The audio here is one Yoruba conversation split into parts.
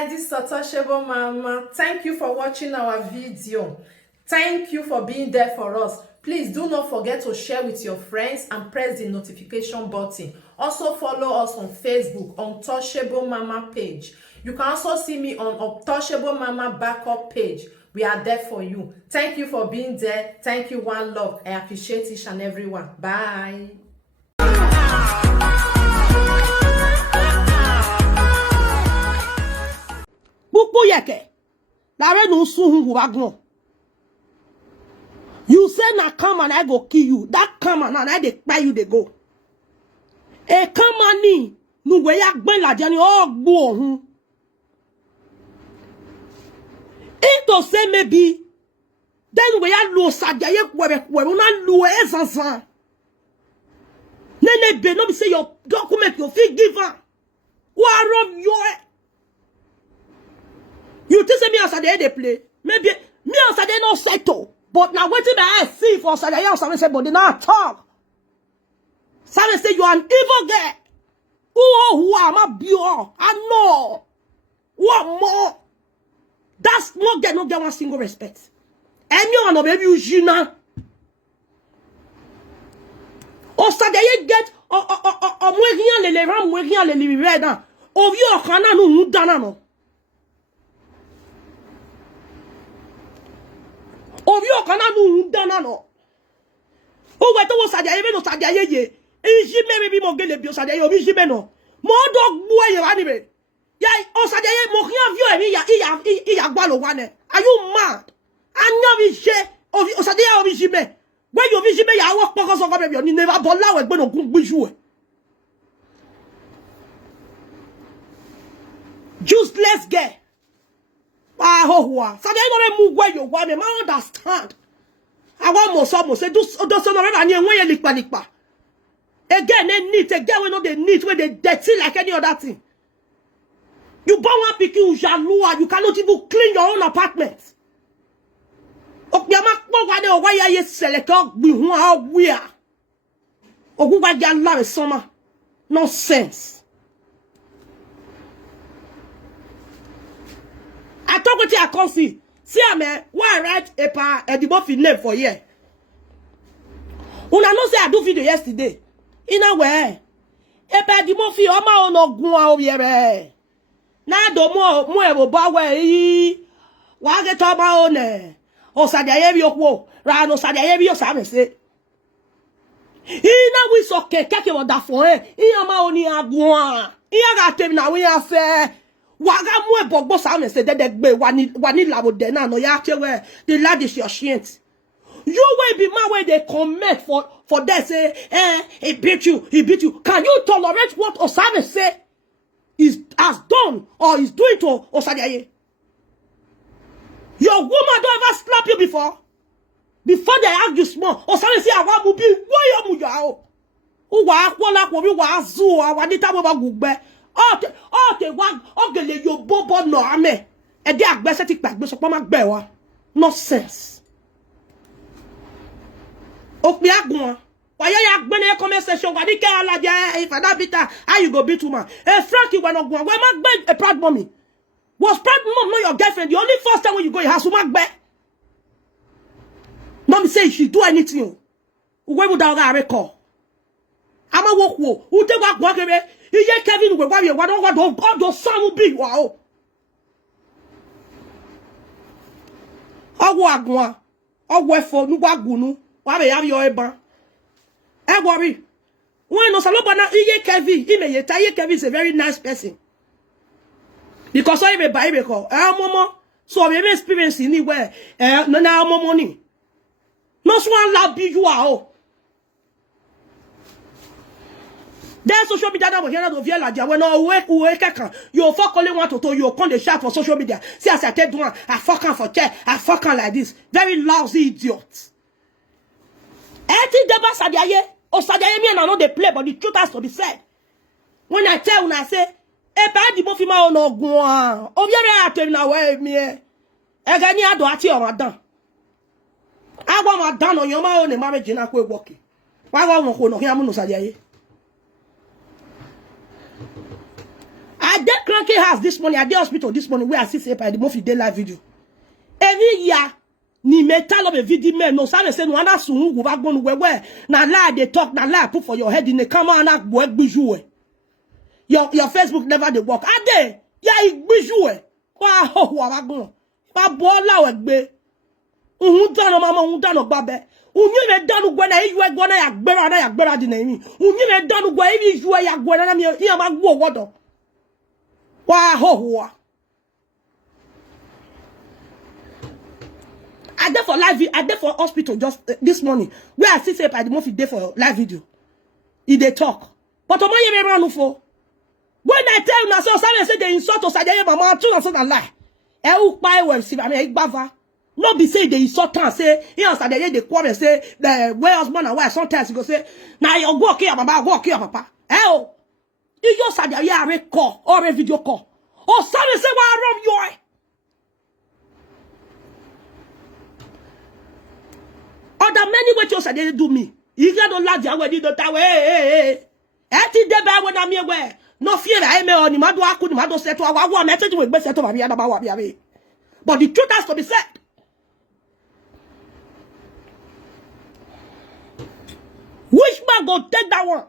guys, this is Wortoworto Mama. Thank you for watching our video. Thank you for being there for us. Please do not forget to share with your friends and press the notification button. Also follow us on Facebook on Wortoworto Mama page. You can also see me on Wortoworto Mama backup page. We are there for you. Thank you for being there. Thank you, one love. I appreciate each and everyone. Bye. You say na come and I go kill you. That come and I dey buy you they go. E come and ni nu we ya gbe la jani ogbo ohun. Into say maybe then we ya lo sajaye we na lo ezanzan. Nene be no be say your document your fee giver. What rob your you think say me as they play? Maybe me as they no settle. But now waiting I see for Sadaya, someone say, but they not talk. Someone say you are an evil guy. Who am I pure? I know. What more? That's not get one single respect. Anyone of baby you now. Or Sadaya get or mwegian le ram mwegian le libera. Of you kana no dana no. Ovio kana nu dana no. O we to wo sadia be no sadia ye. Iji me bi mo gele bi o sadia ye obi ji be no. Mo do gbu aye wa ni be. Ya o sadia ye mo kian vio emi ya gba lo wa ne. Are you mad? Anya bi je o sadia obi ji be. When you obi ji be ya wo poko so ko be bi ni never bola we gbe no gun gbiju e. Useless girl. So they don't move where you want me. I understand. I want more some say do so no and when you likpa. Again, they need again we know they need where they dirty like any other thing. You born one pikin jalua, you cannot even clean your own apartment. Opiama kpo wa why you select gbi hu a wia. Ogugwa ja la summer. Nonsense. I talk with you, I can't see. See, why write a debuffi name for here? Una no say I do video yesterday. In a way, epa debuffi oma ono gwa obiere. Na do mo ebo bawe wa get oma one. O sadia yebi okwo. Ra no sadia yebi o sa me say. Ina we so keke wo da fo Iya ma oni agwa. Iya ga tem na we afe. Waga mwe bogbo sa me say dedegbe wani labo de na no ya chewe the lad is your shit. You will be man where they comment for that say he beat you. Can you tolerate what Osame say has done or is doing to Osadiaye? Your woman don't ever slap you before they argue small. Osame say awa mu bi wo yo mu yao. Uwa akwola ko bi wa zu awa ni tabo ba gugbe. Te wag ogele yo bobo no ame e de agbese ti pagbe so po ma gbe wa nonsense opi agun wa ya gbe na comment section wa di ke alaje if that bitter how you go beat woman Frankie when ogun we ma gbe a proud mommy was proud mom not your girlfriend the only first time when you go your house we ma gbe no me say she do anything we would have record ama wo wo u te wa gbo kere iye Kevin we wa don God do sam bi wa o owo agun owo efo nu gwa gunu wa be ya yo eban e worry when no saloba na iye Kevin imeye ta iye Kevin is a very nice person because I be buy be ko momo so we experience anywhere no na momo ni no so la bi you o. Then social media now here do viela dia when we can you fuck only want to you come the shout for social media. See as I tell one I fuck on for chair, I fuck on like this. Very lousy idiot. Anything the boss Sadiaye or Sadiaye me and I know they play, but the truth has to be said. When I tell when I say e pa di mo fi ma ono gun o biere atem na we mi e gani ado ati o madan. Agwa madan no yan ma o ne marriage na ko ewoki. Wa wa won ko no hin amu no Sadiaye. I cranky house this morning. I did hospital this morning where I see say by the movie day live video. Every year, ni metal of a video man no say no ana sun go back gon where na lie they talk na lie put for your head in the camera and act work bijou. Your Facebook never they work. Ade, ya bijou. Wa ho wa back gon. Ba bola we gbe. Uhun dano mama uhun dano babe. Unyi me danu gwe na iwe gwe na ya gbera di na imi. Unyi me danu gwe iwi iwe ya gwe na mi ya ma gwo wodo. Wa ho ho. I there for live. I there for hospital just this morning. Where I see say by the movie day for live video. They talk. But omo ye me run for. When I tell you na so say they insult us say mama too na so na lie. E u pa e we see I mean igbava. No be say they insult and say he answer they quarrel say the where husband and wife sometimes you go say na you go okay baba go okay papa. Oh. You just say they are call or a video call. Oh sorry say why run you. Other many ways you say they do me. You don't like the way they do that way. Eti deba when I'm here. No fear I may on madu aku ni madu set to our message we be set to my ba wa bi. But the truth has to be said. Which man go take that one?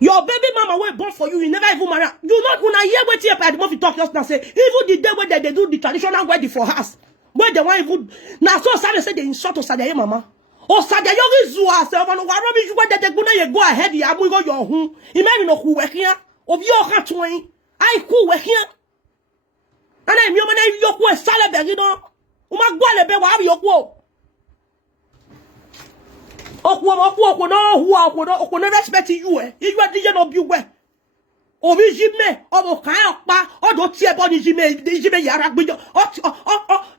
Your baby mama will born for you, you never even marry. You not when I hear what you about the movie talk just now say, even the day when they do the traditional wedding for us, where they want even now so say they insult us Sadia mama. Oh Sadia you zua say one wa rubbish you where they go ahead ya mu go your hu. Imagine no who work here. Of your heart twin. I cool work here. And I'm your man you go salad you know. Uma go le be wa you go. Okwo no never respect you eh. You are the no bi we. Obi jime obo kan opa odo tie bo ni jime yara gbejo.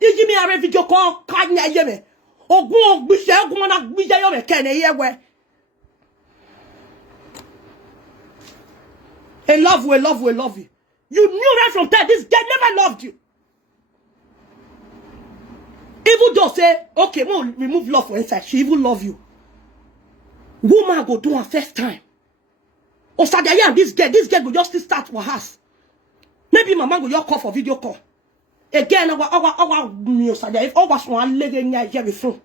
Jime are video call kan ya ye me. Ogun ogbise ogun na gbije yo me ken ye we. I love you. You knew right from time this girl never loved you. Even though say okay, we'll remove love for inside, she even love you. Woman go do her first time. Or Sadia, this girl go just start for us. Maybe mama go your call for video call. Again, our me Sadia, if always one leg in here before.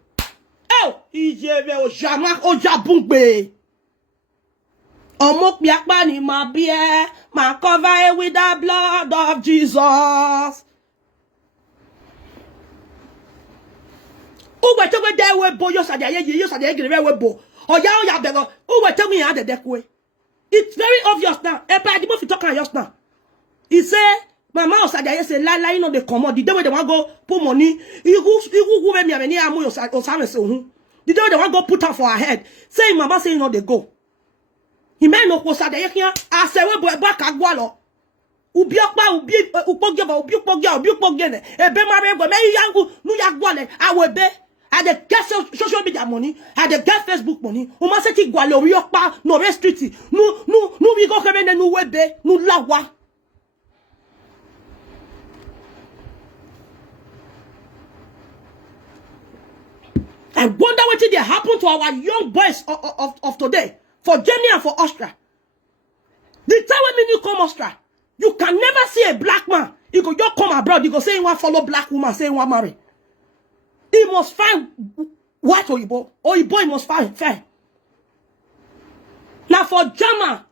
Oh, Ijebe o jama o jabungbe. Omok biakba ni ma beer, ma cover it with the blood of Jesus. Who were telling there we boy Sadia, you Sadia get very bo. Oh ya bego. Who were telling me how the deck way? It's very obvious now. Epa the movie talking just now. He say, Mama Sadia say la you know they come out. The day when they want go put money, you go me ameni amu o same so hu. The day when they want go put her for her head. Say mama say you know they go. He may no ko Sadia here. I say we boy back agwa lo. Ubi okpa ubi upogya ne. Ebe mare go me yangu nu yagwa le awebe. I the get social media money, I the get Facebook money. O ma se ti gwa le ori okpa no re street. Nu we go kebe ne nu webe, nu lawa. I wonder what did happen to our young boys of today, for Germany and for Austria. The time when you come Austria, you can never see a black man. He go just come abroad, he go say he want follow black woman, say he want marry. He must find white Oyibo. Oyibo he must find. Now for German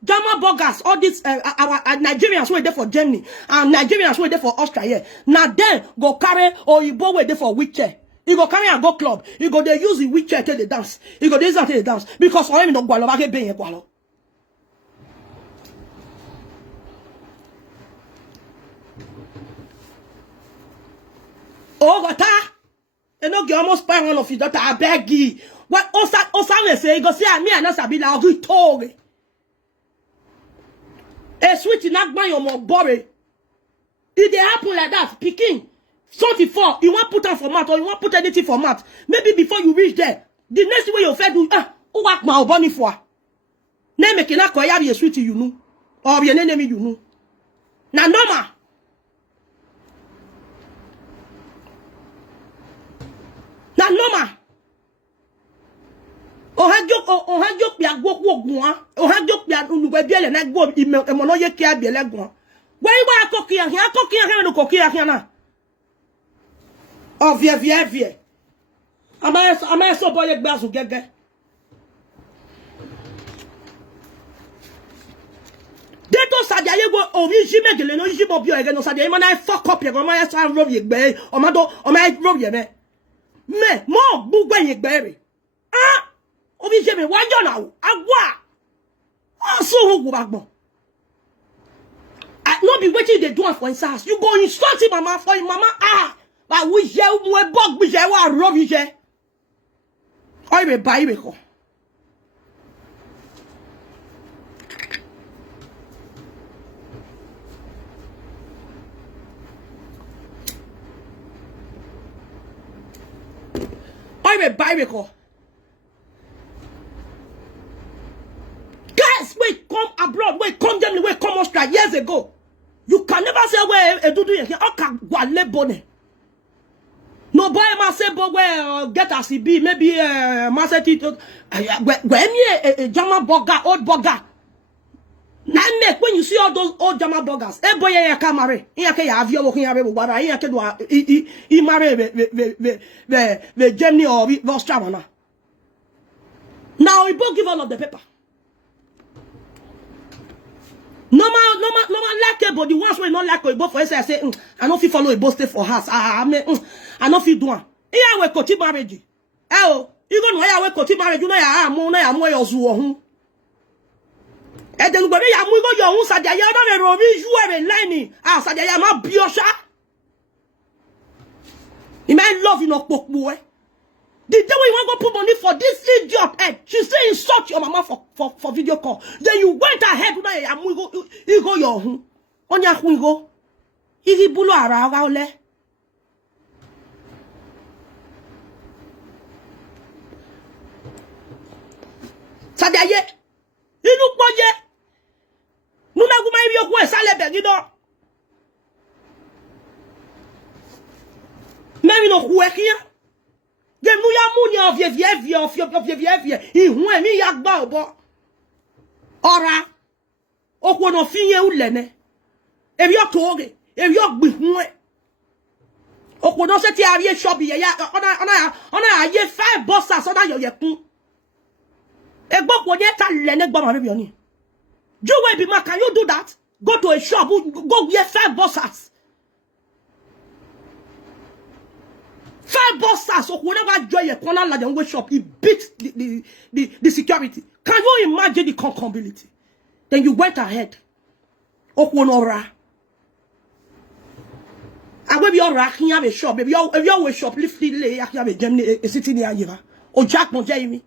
burgers, all these our Nigerians who are there for Germany and Nigerians who are there for Austria. Now then go carry Oyibo who are there for wheelchair. He go carry and go club. He go they use the wheelchair till they dance. He go they use that till they dance because for him no gwalo ba ke be yen gwalo. Oh gota. You know get almost buy one of his daughter. I beg you. What Osa say? He go say me and Sabi na do talk. A sweet not buy your more bore. If they happen like that, picking. Something for you want put on for mat or you want put anything for mat. Maybe before you reach there, the next way you fed do who work my bunny for. Name make na koya be sweet you know. Or be enemy you know. Na normal. O ha jo pia gwo gwa. O ha jo pia nuwe biele na gwo emono ye kia biele gwa. Where you are cooking here no cooking here na. Oh vie. Ama so boy gba so gege. Deto sadia ye go ori jime gele no jibo bio ege no sadia ma na fuck up ye go ma ya rob ye gbe o ma rob ye me. Me mo bugba ye gbe re. Ah obi jeme wa jo na wo agwa. Ah so wo go bagbon. Not be waiting they do for his house. You go insult him, mama, for him, mama. Ah, but we share we bug we share what rob you share. I be buy me go. I be buy me go. Guys, wait, come abroad, wait, come Germany, wait, come Australia years ago. You can never say where a do here. Okay, wale bone. No boy must say but where get as he be maybe must say when you a German burger, old burger. Now make when you see all those old German burgers. Eh boy ya camera. Here ke ya avio working here but here ke do I marry the Germany or Australia. Now we both give all of the paper. No man like it, but the ones we not like it, but for instance, I say, I don't feel follow a boss stay for us. I don't feel do one. Here we continue marriage. Oh, you don't know how we continue marriage. You know, I'm more your zoo. And then when you go your own side, you don't know you are a lining. Ah, side you are biosha. You might love you not book boy. The day we want to put money for this idiot head, she say insult your mama for video call. Then you went ahead with that. You go your home. On your home go. Ivie bulo ara ole. Sadaye. Inu poje. Nuna guma ibi okwo esale be gido. Maybe no kuekia. Dem nou ya moun ya vie. I hwen mi yak ba obo. Ora. Okwo no finye ou lene. Ebi yo toge. Ebi yo gbi hwen. Okwo no se ti ariye shobi ya. Ona ye 5 bossas ona yo ye kun. Egbo kwo nye ta lene gba ma bebi oni. You will be can you do that? Go to a shop, go get 5 bossas. 5 bossas, so whenever joy a corner like the shop, he beats the security. Can you imagine the concombility? Then you went ahead. Okwonora. I will be all right. Here have a shop. If you have a shop, lift the lay. I have a Germany a city near you. Oh, Jack, no Jamie.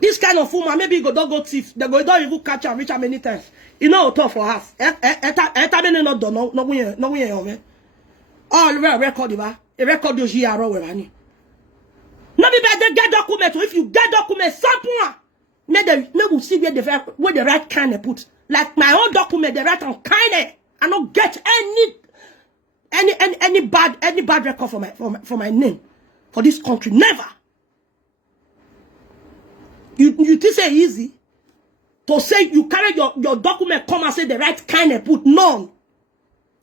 This kind of woman, maybe you don't go thief. They go don't even catch her, reach her many times. You know, tough for us. Not done. No way. All record, a record you hear. No be better get document. If you get document, sample. May we see where the right kind of put. Like my own document, the right kind of. I don't get any bad record for my name for this country. Never. You think say easy to say you carry your document come and say the right kind of put none.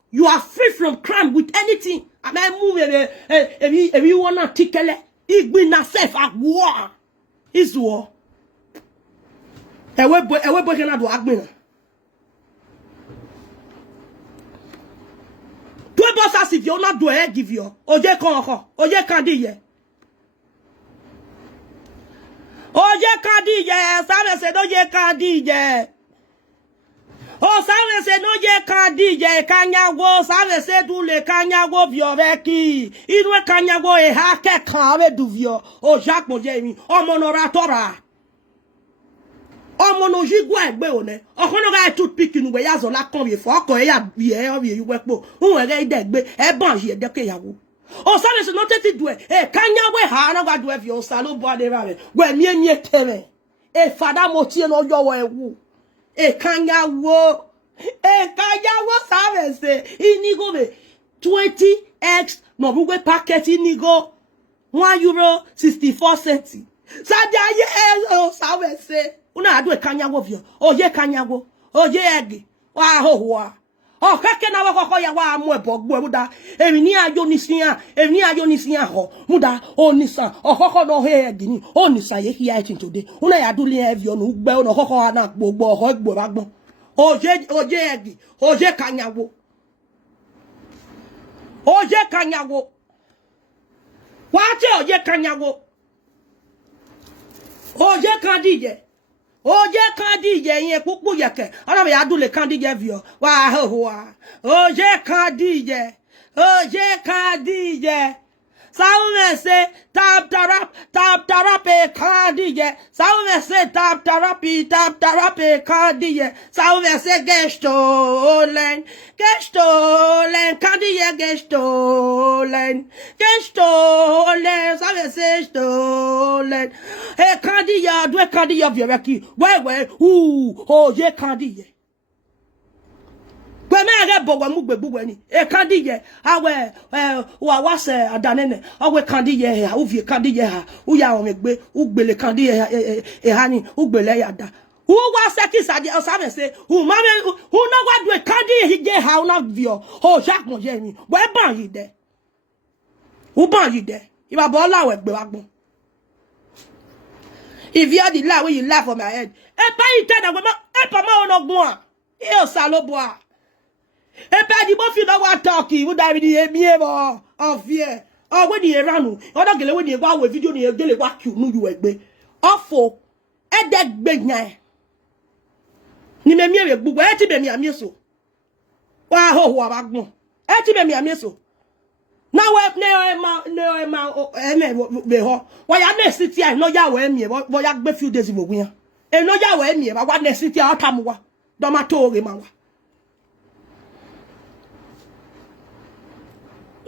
You are free from crime with anything. I mean move if you wanna tickle it be na self at war. Is war. Ewe boy can do agbin. 2 bosses if you not do it give you. Oje kan di ye. Oje kadije, sabe se no ye kadije. Oh, sabe se no ye kadije, kanyago, sabe se du le kanyago vioveki. Inwe kanyago e hake kawe du vio. Oh, Jacques Mojemi, oh monoratora. Oh monojigwa egbe one. Oh kono ga toothpick nu we yazo la konye fo ko e ya bi e o bi yu wepo. Un ere idegbe e banji e deke yawo. Oh, ça ne note doué. Eh, kanyawe ha na gwa doué fi salo bo de ba. We mie tere. Eh, fada motie no yo we wu. Eh, kanyawo. Eh, kanyawo savese. Inigo be 20 eggs no bugwe packet nigo €1.64. Sadia ye sawe se una adu kanyago vio oye kanyago oye egi wa howa o keke na wako ya wa mu ebo gbo muda emi ni ayo nisia ho muda onisa o koko no he egi ni onisa ye hia etin today una ya du le vio no gbe no koko na gbogbo ho gbo bagbon oye egi oye kanyago wache oye kanyago oje kan dije yin pupu yeke ona be adule kan dije vio wa ho oje kan dije saume se tap tarap e kan dije saume se tap tarap e kan dije saume se gestolen kan dije gestolen saume se gestolen e kan dije due kan dije vio ki we oje kan dije Gwemere bogo mu gbegbu ni e kandiye awe wa wase adanene awe kandiye ha uvie kandiye ha uya o megbe ugbele kandiye e hani ugbele yada u wase kisade o sabe se u mame u no wa do kandiye hije ha una vio o jakmo je mi we ban yi de u ban yi de iba bo lawe gbe wa gbon if you the lie when you laugh on my head e pa yi te da gbe e pa ma onogun e o saloboa Epe di mo fi no wa talk you da bi di emi e mo of fear o we di eranu o do gele we di gba we video ni gele wa ku nu yu egbe ofo edegbe yan ni me mi e gbugbo e ti be mi ami so wa ho ho abagbon e ti be mi ami so na we ne e ma be ho wa ya ne city no ya we mi e bo ya gbe few days mo gun yan e no ya we mi e ba wa ne city a tamu wa do ma to re ma wa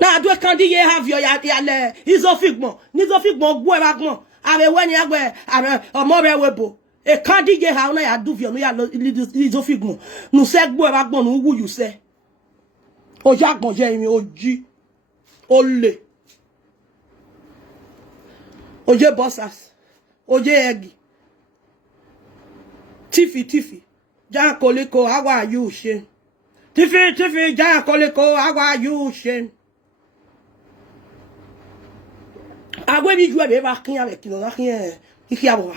na do kandi ye have your ya le isofigbon gbo e bagbon are we ni agbe are omo re webo e kandi ye ha na ya do vio no ya isofigbon nu se gbo e bagbon nu wu you se o ja gbon je mi oji ole oje bossas oje egi tifi ja koleko how are you she tifi ja koleko how are you she agwe bi juwe be ba kin avec no kin iki abo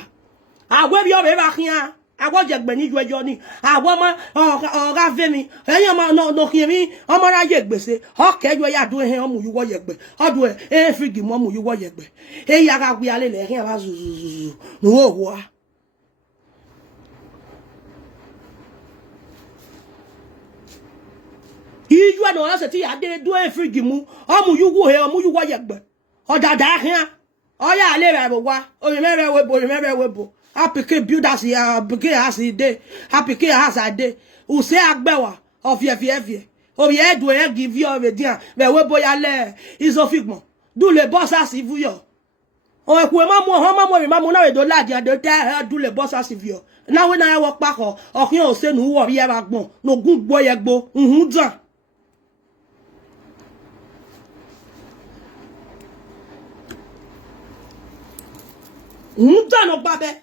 agwe bi o be ba kin agwo jegbe ni juwe jo ni agwo ma o ga ve mi eyan ma no kin mi o mo ra ye gbese o ke juwe ya do he o mu yuwo yegbe o do e figi mo mu yuwo yegbe e ya ga gbe ale le kin ba zuzuzu no wo wa ijuwe no la se ti ya de do e figi mu o mu yuwo he o mu yuwo yegbe o dada hia o ya le re bo wa o me re webo apike build as ya apike as ide apike as ade u se agbewa of ye o ye do e give you obedience me webo ya le isofigbon do le boss as ivu yo o e ku e ma mo na we do ladi ade te do le boss as ivu yo na we na e wo pa ko o kin o se nu wo ye ba gbon no gun gbo ye gbo nhun dan no babe.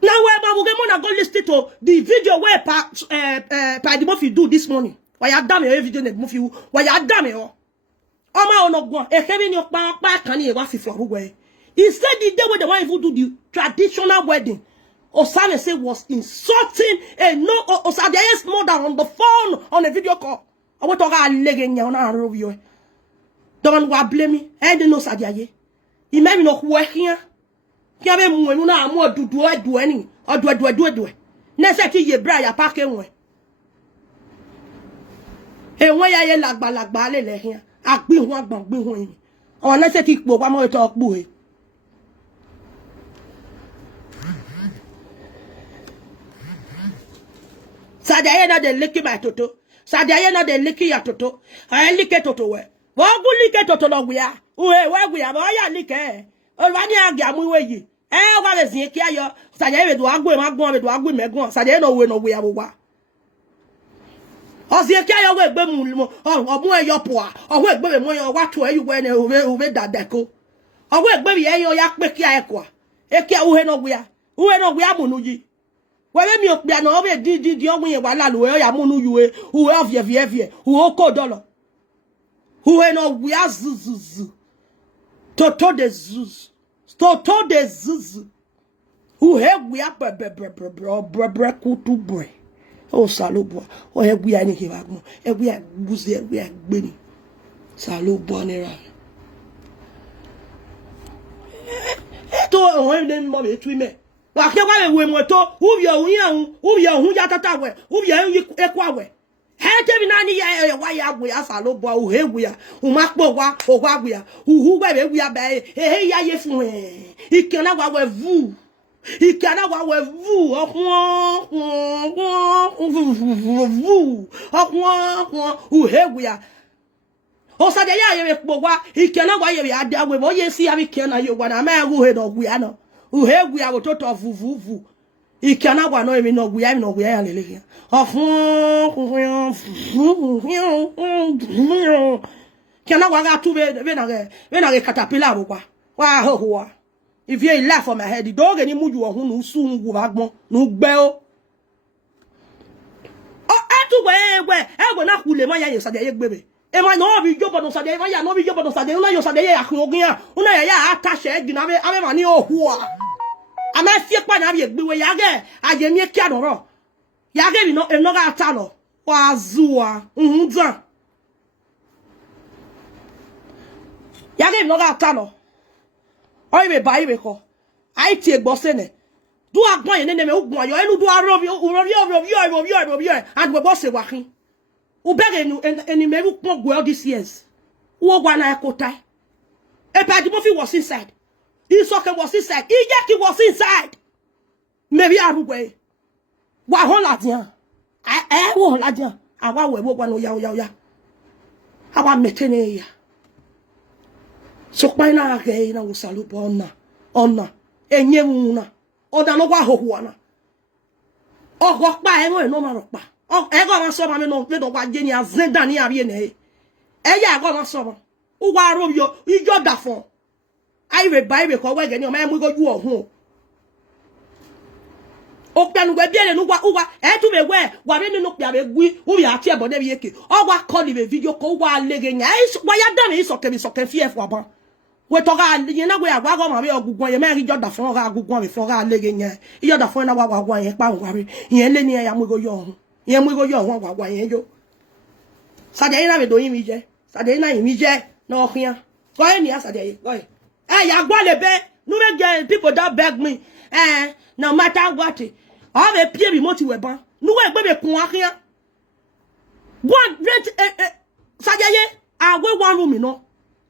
Now where we get go listen to the video where pa the Murphy do this morning. Why you damn e video net Murphy? Why you damn e o? Oma ono gwan e kemi ni pa kan ni e wa fi for we. He said the day when they want even do the traditional wedding, Osane say was insulting and no Osade is more than on the phone on a video call. I want to ga lege nya on an review. Don't wa blame me. I don't know Sadiaye. He may be not working. Kiabe mu na amu odudu edu eni odu na se ti ye bra ya pa ke won e won ya ye lagba le le hin agbi won agbon gbe won yin o na se ti po pa mo to po e Sadaye na de leki my toto Sadaye na de leki ya toto ay like toto we wo gu like toto lo gbe ya we gbe ya bo ya like o wa ni agi amu we yi wa be sin ki ayo Sadaye be do agbo ma gbon be do agbo megbon Sadaye no we ya bo wa Ozie kia yo we gbe mu o mu e yo po a o we gbe mu yo wa to e yu we ne ove dadeko o we gbe ye yo ya pe kia e kwa e kia uhe no gbe mu nu yi we mi o pe na o be di ogun ye wa la lo e ya mu nu yu e uhe of ye uhe ko dolo uhe no gbe azuzu toto de zuzu uhe gbe a kutu bre o salobo o egbu ya ni ke ba gbon egbu ya guzi egbu ya gbe ni salobo ni ra to o le mo be tu me wa ke wa we mo to ubi ohun ya tata we ubi eku awe he te bi na ni ya wa ya gbo ya salobo o egbu ya o ma po wa o wa gbo ya uhu gbe be egbu ya ba he ya ye fun ikan na wa we vu Ikana wa we vu uhegua o sa de ya ye po wa ikana wa ye ya da we bo ye si abi kena yo wa na ma hu he no gua no uhegua wo to vuvu ikana wa no emi no gua ya lele kana wa ga tu be na ge caterpillar bo wa ho wa. If you laugh on my head, the dog any mood you are who soon go back no bell. Oh, where I will not cool my yes, baby. Am I no be job on Saturday? I no be job on Saturday. Una Saturday, Akugia, Una attache, Dinave, I'm a who are. I'm a fear pan of you, Yage, I gave me a cadoro. Yage, no, another talo. Wazua, Unza. Yage, no talo. Oibe ba ibe ko ai ti egbo se ne du agbon yen ne me ugbon ayo enu du arobi and we boss wa kin u bege enu me ru pon go this years wo gwa na ekotai e pa di mo fi was inside Isoke was inside Ijeki was inside maybe arugwe wa ho ladian wo ladian awa we wo gwa no ya awa metene ya so paina ke ina usalupo ona enye una oda no gwa hohu ana ogo pa enwe no ma ro pa ego ma so ma me no gwa je ni azenda ni abi ne eya go ma so ma ugwa ro yo ijo da fon ai re bible ko we ge ni o ma mu go ju ohun o penu gbe biere nu gwa e tu be we wa be nu pia be gui u ya ti e bo de bi eke ogwa call the video ko wa lege nya wa ya da me isoke fi e fo aba we to ga yin na we agwa go ma be ogugun ye me ri jo da fun ga agugun be fun ga lege nya iyo da fun na wa yen pa wa re yen le ni ya mu go yo ohun yen mu go yo ohun wa yen yo sade ina be do yin mi je sade ina yin mi je no khian go yin ya sade go ya gwa le be nu me get people that beg me no matter what all the pie bi mo ti we ban nu we gbe be kun akian one great sade ye awe one room no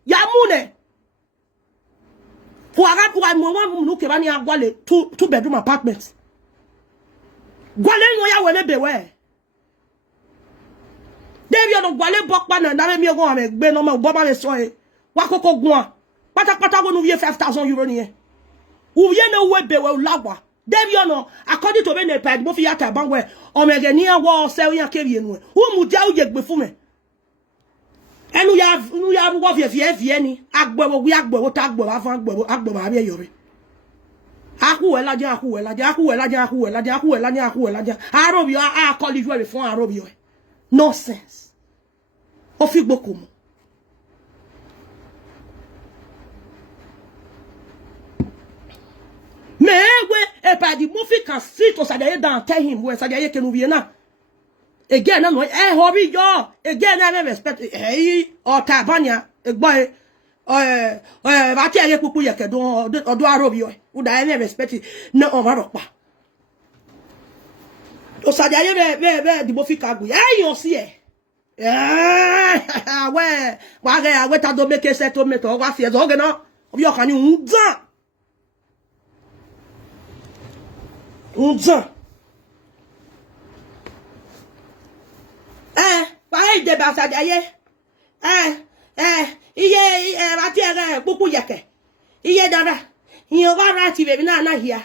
ya mu ne for one room no ke ba ni agwale two bedroom apartment gwale yo ya we le be we debi ono gwale bokpa na mi ogun ame gbe no ma bo ba me so e wa koko gun pátápátá go no vie 5,000 euro ni e u vie no we be we lawa debi ono according to be ne pa mo fi ya ta ban we o me ge ni awo se yan ke vie nu e u mu ja u je gbe fun me enu ya wo vie ni agbo wi agbo ta agbo ba fan agbo ba bi eyo re aku we laja arobi a call you we fun arobi o nonsense o fi gboko mo mewe e pa di mo fi kan sit o sadaye down tell him we sadaye kenu wie na again na no hobby yo again na respect o tabania egbo ba ti ere pupu ye kedun odo arobi o u da na respect na o ma ro pa o sadaye be di mo fi ka gu yo si e we ta do make settlement o wa fi ezo ge na obi o kan ni unza pa de ba sadaye iye ba ti ere pupu yeke iye dara iye wa ra ti be na hia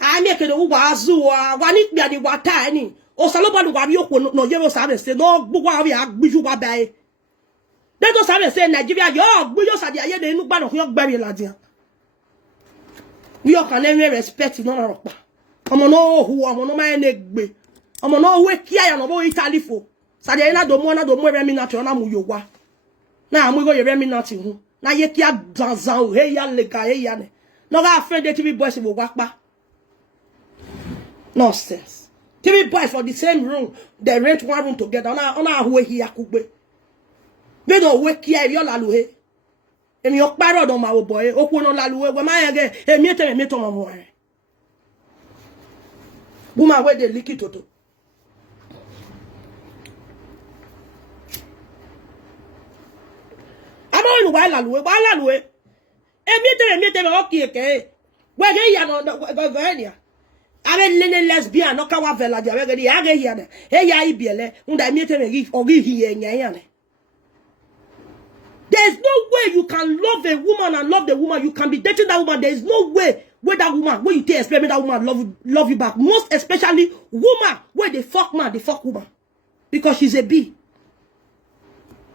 a mi ke do wa azu wa ni pia di wa ta ni O saloba lu wa bi o ko no ye o sabe say no gbogbo awi agbiju wa bai. They don't sabe say Nigeria yo gbijo sadi aye de inu gba no yo gberi ladian. We all can even respect no na ropa. Omo no hu omo no ma enegbe. Omo no we kia ya no bo Italy fo. Sadi aye na do mo remi na to na mu yo wa. Na amu go ye remi na ti hu. Na ye kia zanzan he ya lega he ya ne. No ga friend the TV boys wo wa pa. Nonsense. TV boys for the same room. They rent one room together. Ona who here kugbe. They don't wake here yo la luhe. Emi o paro do ma wo boy. Oku no la luhe. We ma yege. Emi to mo mo. Buma we de liki toto. Amo no wa la luhe. Emi te me okie ke. We ge ya no go enia. Ave lene lesbian no kawa vela dia we ge age ya ne. He ya ibiele. Unda emi te me gi ogi hiye nya ne. There's no way you can love a woman and love the woman. You can be dating that woman. There is no way where that woman, where you take experiment that woman love you back. Most especially woman, where they fuck man, they fuck woman. Because she's a bee.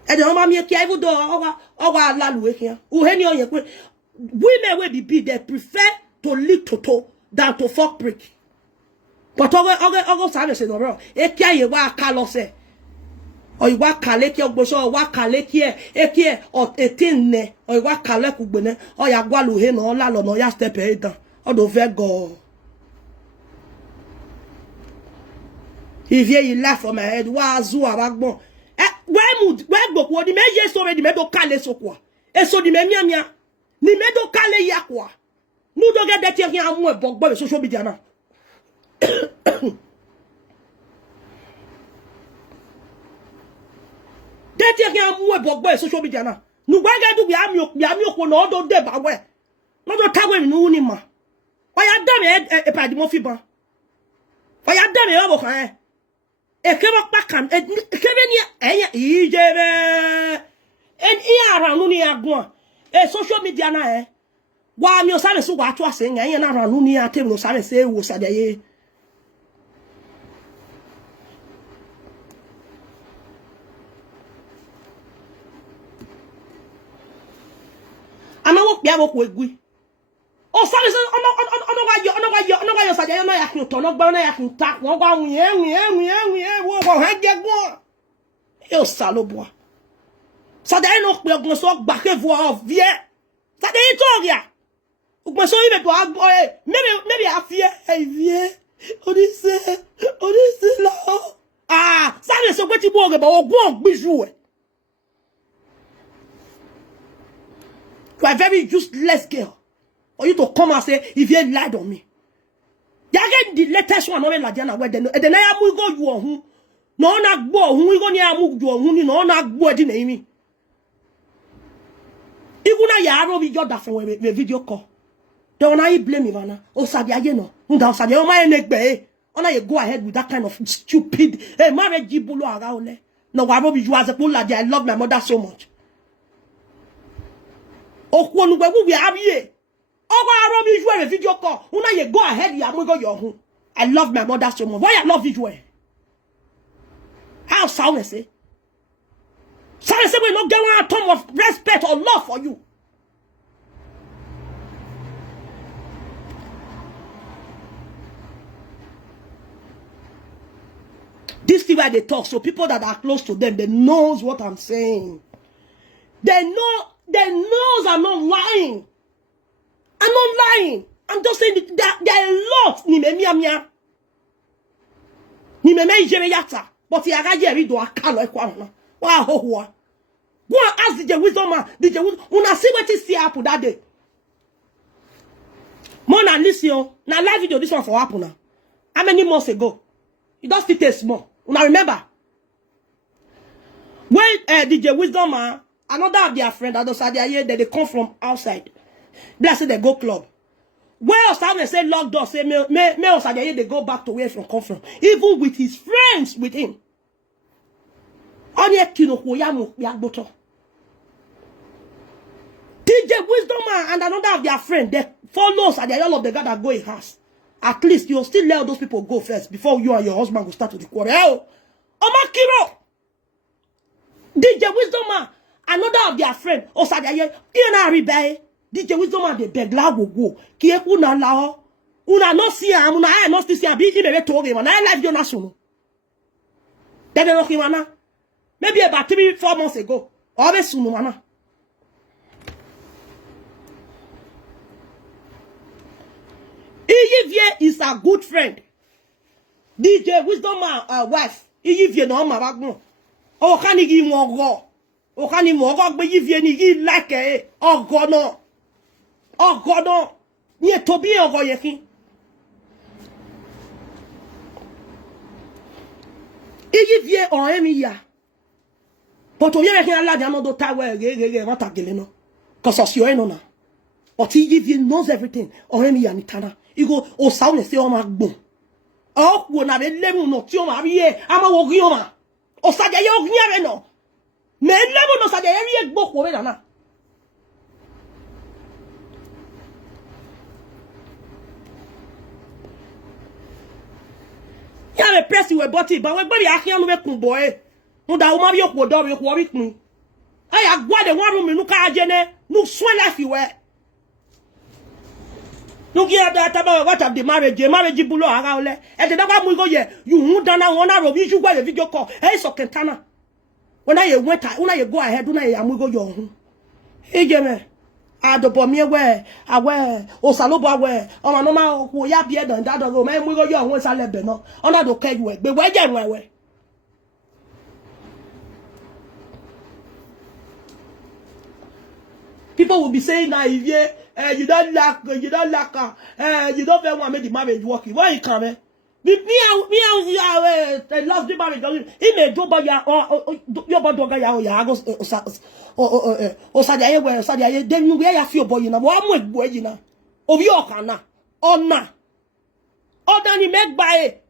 And the woman me kia even though owa lalu here. Women will be bee, they prefer to lick toto than to fuck prick. But ogo sabe se no bro. E kia ye wa kalo se. O iwa kale ki ogboso o wa kale ki e o etinne o iwa kale kugbene o ya gwalu he no la lo no ya step e dan o do fe go. Ivie you laugh for my head wa zu abagbon we gboko di meje so di me do kale so kwa e so di me miamia ni me do kale ya kwa nu do get that here amu e bogbo social media na. Deti ya mu e bogbo social media na. Nu gwa ga du bi ami okwo na odo de ba we. No do tagwe mi nu ni ma. O ya da me e padi mo fi ban. O ya da me o bo kan e ke mo pa kan e ke be ni eya ijebe. En ara nu ni agun. E social media na wa mi o sare so wa to ase yan na ara nu ni ate no sare se wo sadaye. Ama wo pia wo ko egui o sare se ono wa yo saje na ya kin to no gba na ya kin ta won gba wi wo ko han je gun e o salobo sade no pe ogun so gba ke vo of vie sade itoria ogun so ibe to agbo maybe afie Ivie odise la sare so kweti bo ge ba ogun ogbiju e. You are a very useless girl. For you to come and say, if you lied on me. You get the latest one over Ladiana where they na mu go you on. No na gbo hu go ni amu you on no na gbo di na imi. Iguna ya aro bi joda fun we video call. Don't na you blame me vana. O sabi aye no. Nda o sabi o ma enegbe. Ona you go ahead with that kind of stupid marriage jibulo ara ole. No wa ro bi you as a pull I love my mother so much. Okwonu gbewu we abiye. Ogo aro mi ju e video call. Una ye go ahead ya mo go your home. I love my mother so much. Why I love you? How sound say? Sound say we no get one atom of respect or love for you. This thing where they talk, so people that are close to them, they knows what I'm saying. They knows I'm not lying. I'm not lying. I'm just saying that there are a lot. Ni me miamia. Ni me ijere yata. But he aga yeri do akalo ekwa na. Wa ho ho. Go and ask the wisdom man. The wisdom. Una see what is happen that day. Mona listen. Na live video this one for happen now. How many months ago? It does take small. Una remember? When DJ Wisdom man, another of their friend, that they come from outside. They say they go club. Where Osade say locked door, say me Osade they go back to where from come from. Even with his friends with him. DJ Wisdom man and another of their friend, they follow Osade, all of the guys that go in house. At least you'll still let those people go first before you and your husband will start to the quarrel. Oma Kiro! DJ Wisdom Man, another of their friend, Osadaye, Iana Ribe, DJ Wisdom Man, the begla will go. Kie una lao, una no see am, una I no see am, be in told him, and I like your national. Then they look him, maybe about 3-4 months ago, always soon, mana. Ivie is a good friend. DJ Wisdom Man, wife. Ivie no ma bagno. O kani gi mogo. O kani mogo gbe Ivie ni gi like e. Ogono. Ogono. Ni tobi ogo yekin. Ivie on emi ya. But o yere kin ala di anodo tawe ge mata gele no. Cause osio eno na. But Ivie knows everything. On emi ya ni tana. Igo o saune se o ma gbon. O wo na be lemu no ti o ma bi e ama wo gi o ma. O sa je ye o gni are no. Me lemu no sa je ye ri egbo ko be na. Ya me press we body ba we gbe ya kian no be kun boy. No da o ma bi okwo do bi okwo bi kun. Aya gwa de one room nu ka aje ne nu so life we. Look here that about what of the marriage below around there. And the number we go here, you won't done one hour of you go a video call. Hey, so Kentana. When I went, when I go ahead, when I am go your home. Hey, Jimmy. I do bomb me away, away, or Saloba away, or my normal who ya be done that go, man, we go your once I left no. On that okay, but where get my way. People will be saying now, Ivie, you don't like, you don't want to make the marriage working. Why you come, eh? Me, I love the marriage. He may do by your dog, ya goes, or Sadia, where Sadia, then we are few boy, you know, one with boy, you know, of your cana, or na. Or than you make by it.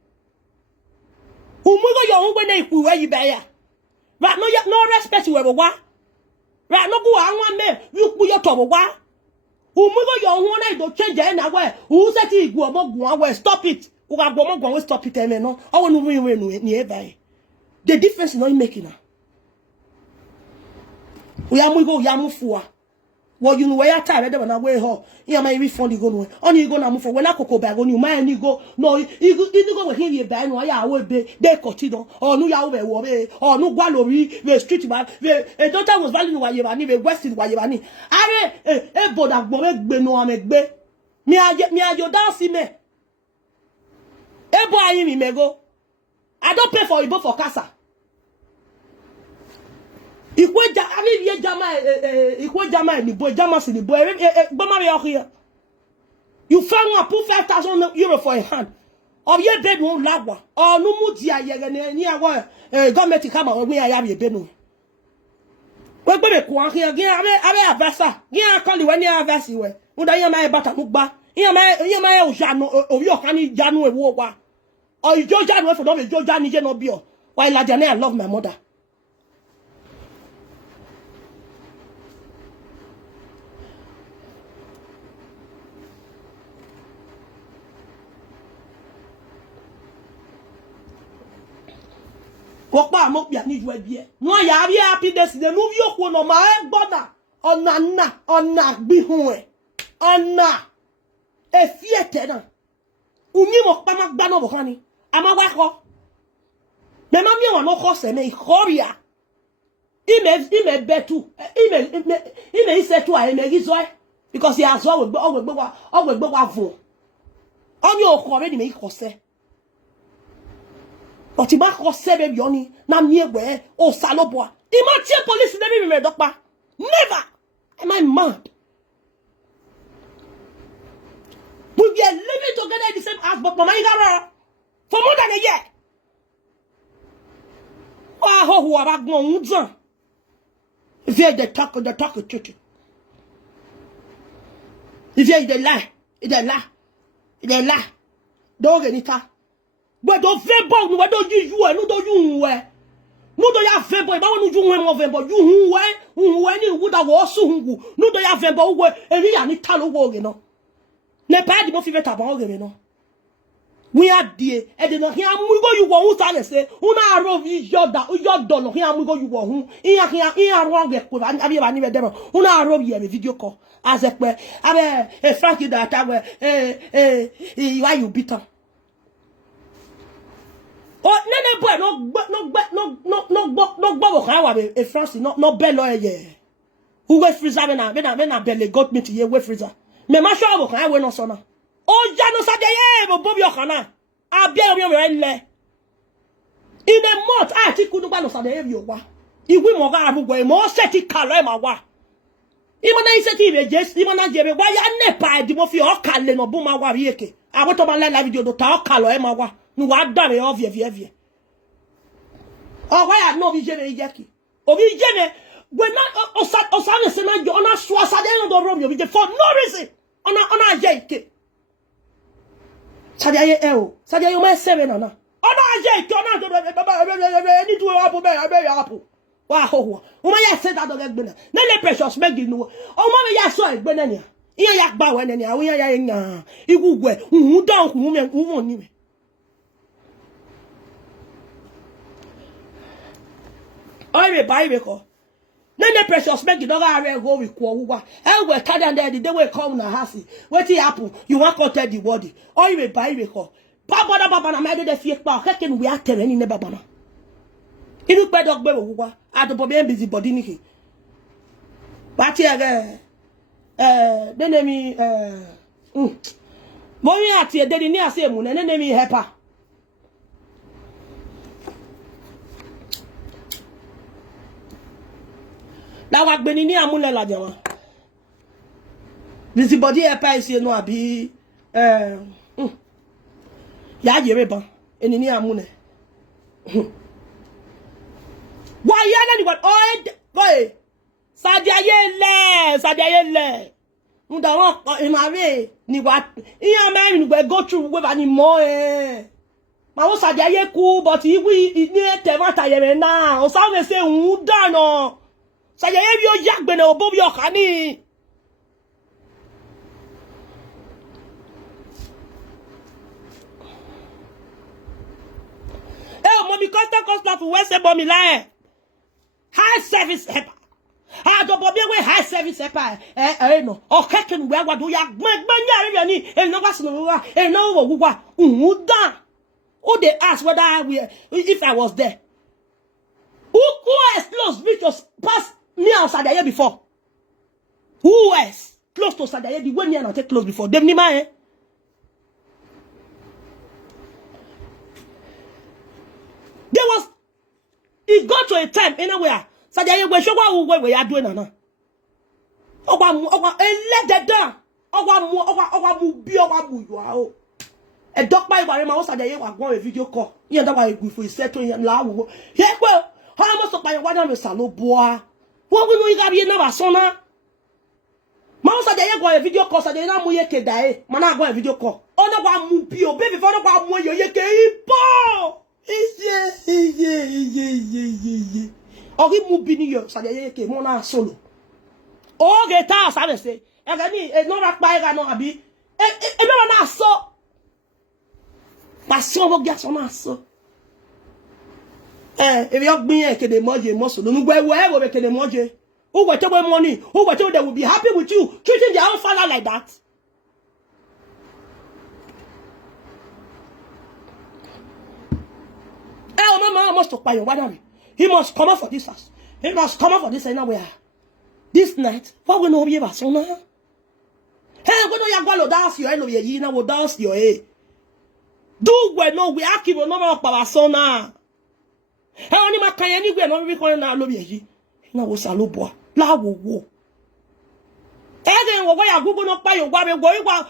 Who move your own when they where you buy. Right, no respect you ever what? Right, no go on one man, you put your top of what? Who move your one I don't change any way. Who said he go among stop it? Who are going to stop it? No, I want to win nearby. The difference is not making her. We are go Yamufua. Well, you know where I tired when I wear her. Yeah, my refund you go no. Only you go now for when I could back on you, man. You go no, you go with him. You ban or I will be they cotido or no yawe or no gualori, the street man. A daughter was valuing why you are the western why you are. Are a boda go no make be. Me I your dance me. A boy me me go. I don't pay for you for casa. Ikwe jama ni boy jama si ni boy here. You found one put 5,000 euro for a hand. Of your bed won't lagwa. Or no mutia ye government come out me I have your bed. We be kwa here a vasa. Gia call you when you have vasi we. Uda ya my bata mukba. Ya my ojano of your kani janu e wo. Or you just janu for don't you janu je no bio. While I love my mother. Kokpa mo bia ni ju ebie no ya bi happy days de no bi okwo no ma e gboda ona gbi hun e ona e fiete na unyi mo pa ma gba no bo kan ni ama wa ko me ma mi won no ko se me ikoria ime betu ime ise tu a ime gizo because he has always wa fun onye okwo re ni me ko se. But ima ko sebe bioni na miegwe o saloboa. Ima tie police never me dokpa. Never. Am I mad? We are living together in the same house, but mama igara for more than a year. Wa ho ho abagbon unzan. If they talk chuchu. If they lie. Dog anita. But don't vembo, no don't you no don't you we. No do ya vembo, ba wonu ju wen mo vembo, you hu we ni wu da wo so hu. No do ya vembo we, eri ya ni talo wo ge no. Ne pa di mo fi beta ba wo ge no. We are dear, and then here we go. You won't say, Una rove your dollar. Here we go. You won't. Here, wrong. I mean, I never done. Una rove you a video call. As a Frankie that why you beat her? Oh, no, bubble. How a Francie, no bello, yeah. Who wait freezer when I belly got me to ye wait freezer. Me, my show, I went on sona. Oh, Jano Sadia, Bob Yokana. I bear your le. In a month, I think could not say you wa. You will more set it calema wa. Even I said, yes, even I gave why I never did of your calling or boom. I want to my video to talk color Emma wa. No, I done it of your. Oh, why I know Vijay Jackie. Oh, Vijay, when not Osana Sena, you're not Swasada the room for no reason. On a Jake. Sadia eo, sadia you may seven on. Ona je tona do need to apple. Wow, I said that dog bena. Na le precious make you know. O ma ya so egbena nia. Iya yak ba we nia, we ya nya. Igugwe, hu don hu me hu mo ni me. Oi me buy me ko. Na le precious make you dog are go with kwa. E we tada and the day we come na house. Wetin happen? You want to tell the body. Oi me buy me ko. Baba na me de fie pa. Keke we atere ni ne baba na. Inu pe dog be wo ado bo be busy body ni ki. Bati age benemi bo mi ati e de ni ase mu ne mi hepa. La wa gbe ni amule la jama. Busy body hepa ise no abi ya jere ban eni ni amune. Why yana ni what boy sadia yele nda won imare ni what iyan me ni go through we ba ni mo ma wo sadia ye ku but iwi ni te mata yere na o sa we se un dano sadia ye bi o yagbe na obo bi o kani mo bi costa for we se bo mi la high service helper. I don't be away high service helper. No. Or Captain where what do ya gbanya and no was no and no who done. Oh, they asked whether I will if I was there. Who else close videos past me outside the year before? Who else close to Sadaye the 1 year not take close before? Them ni ma There was it got to a time anywhere. Sadia we show what we are doing now. Owa let the down. Owa mu bi owa mu you are. E dok by ware ma o Sadia wa go a video call. Yen that why we for settle yen la wo. He well, how much of by wada me salo boa. What we know you ga bi na ba so na. Ma o Sadia go a video call Sadia na mu ye ke dai. Ma na go a video call. Ona wa mu bi o baby for na wa mu ye ke ipo. Ogi mu bini yo Sadia ke mo na solo. O ge ta sa le se. E ga ni e Nora pa e ga no abi. E no na so. Passion bo garçon na so. E bi ogbin e ke de moje mo solo. Nu gwe we wo be ke de moje. Who will take money? Who will tell they will be happy with you treating their own father like that? Mama must occupy your wife. He must come out for this house. He must come out for this anywhere. This night, what will no be about so now? Hey, when you go to dance your end, you know, will dance your head. Do we know we are keeping no about so now? Hey, only my kind anywhere, no recording now, lobby. You know, was a low boy. La wo. Again, what I go not buy your wife,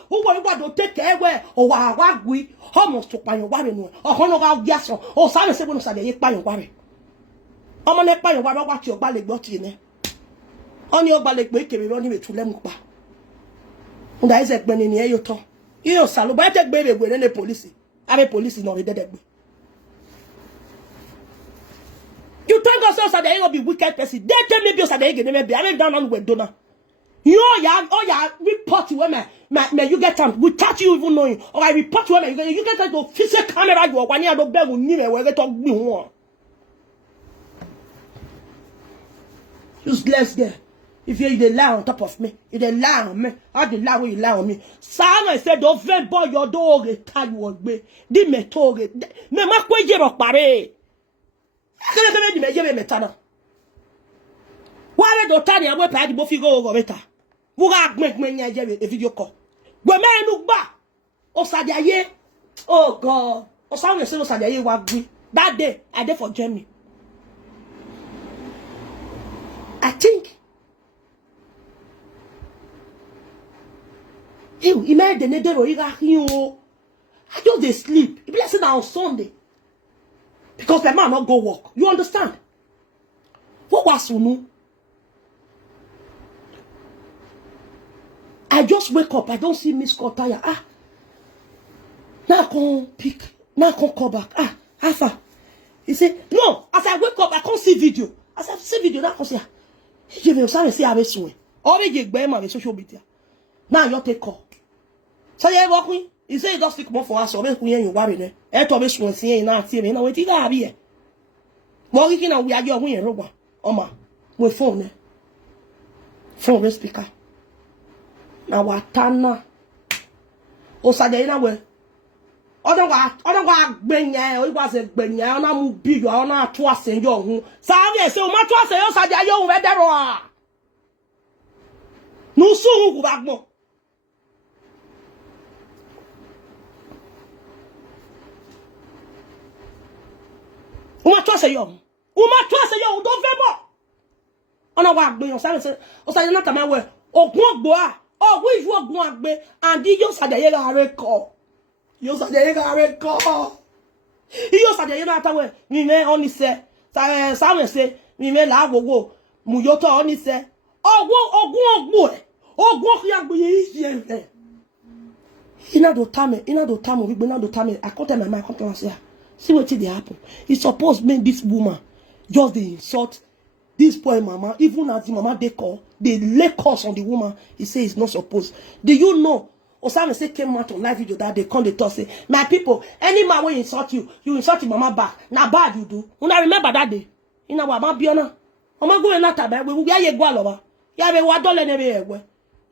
who will take care where or what we almost to buy your wife or honor gas or Simon Seven said they buy your wife. I'm on that buy your wife, what your ballet got in. On your ballet, wake me running to Lemupa. And I said, when in here you talk, you know, Salo, but I take baby with any police. I'm a police is not a dead. You think yourself that they will be wicked person. They tell me because they get me, I'm down on with donor. Yeah, report women. You get time without you even knowing. Or I report women. You get time to fix a camera. You are one year old. Where talk me. Useless girl. If you lie on top of me, if they lie on me, how they lie when you lie on me. Sarah said, "Don't vent boy your dog. Tell you what be. Di me toge. Me ma kwe jero pare. Kele kele di me jero me tana. Why do tani abo pa di bo figo over beta. Wuga make me nya jero a video call. Gwe me look back. Osadiaye. Oh God. Osawon say Osadiaye wa gbe. That day I dey for Germany. I think he made the nedero I just they sleep. He blessed on Sunday. Because the man not go work. You understand? What was Unu? I just wake up. I don't see Miss Kotaya. Now I can pick. Now I can call back. Alpha. He said, no. As I wake up, I can't see video. As I see video, now I can see. Je vais aussi see avec soin. Already you gbe ma social media. Now you take call. So you work me. He say you just speak more for us. So make we you worry ne. E to be soin see na tie me na we ti ga bi e. Mo ri kina we ajo hun yen rogba. Oma. We phone ne. Phone we speaker. Na wa tana. O sa de na we. Odan wa gbenye o igba se gbenye ona mu bi yo ona to asen yo hu sa we se o ma to asen yo sa dia yo hu we dero a nu su hu ku bagbo o ma to asen yo do fe bo ona wa gbe yo sa we se o sa na ta ma we ogun ogbo a ogun ifu ogun agbe and yo sa dia ye ga re ko yo sa de ga re ko yo sa de na ta we mi me oni se sa we se mi me la gogo mu yo to oni se ogun ogbo ya gbo yi ye ina do tame we gbe na do tame I come tell my mind come tell say see what dey happen. He suppose make this woman just dey insult this poor mama, even as the mama they call, they lay curse on the woman. He say it's not supposed. Do you know Osama say came out on live video that they come, they talk, say, my people, any man will insult you, you insult your mama back. Now bad you do. When I remember that day, you know what, Biona, I'm going to tabe, we will get a gualova. Ya be what dollar never ever.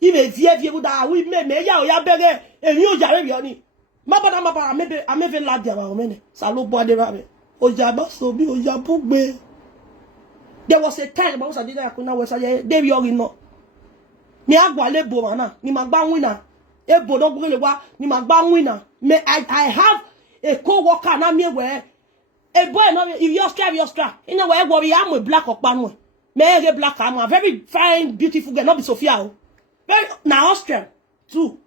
Even if you would have, we may ya beg, and you Jarabiani. Mabana, maybe I'm even like the woman. Salo body rabbit. O Jaba so be O Jabu. There was a time I didn't have to say, they be all in no. Me agwa le bo mana, ni magba winner. E bo don gbe le wa, ni magba winner. Me I have a co-worker na me where a boy no if you strive. You know where worry am with black or pan. Me a black am a very fine beautiful girl, not be Sophia. Very na Austrian too.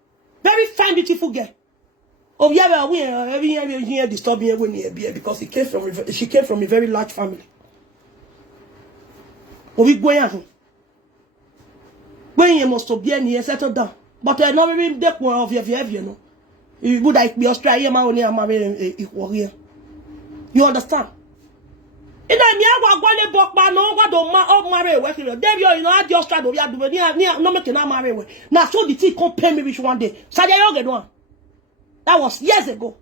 Very fine beautiful girl. Oh yeah, we every year disturbing when here because she came from a very large family. We go in. When you must be any settle down. But I know we the point of your you know. You would like be Australia only a marry warrior. You understand? In a near one book man, no one don't marry working. There you know, just try to be no making a marry. Now, so the tea compare me which one day. Sadia get one. That was years ago.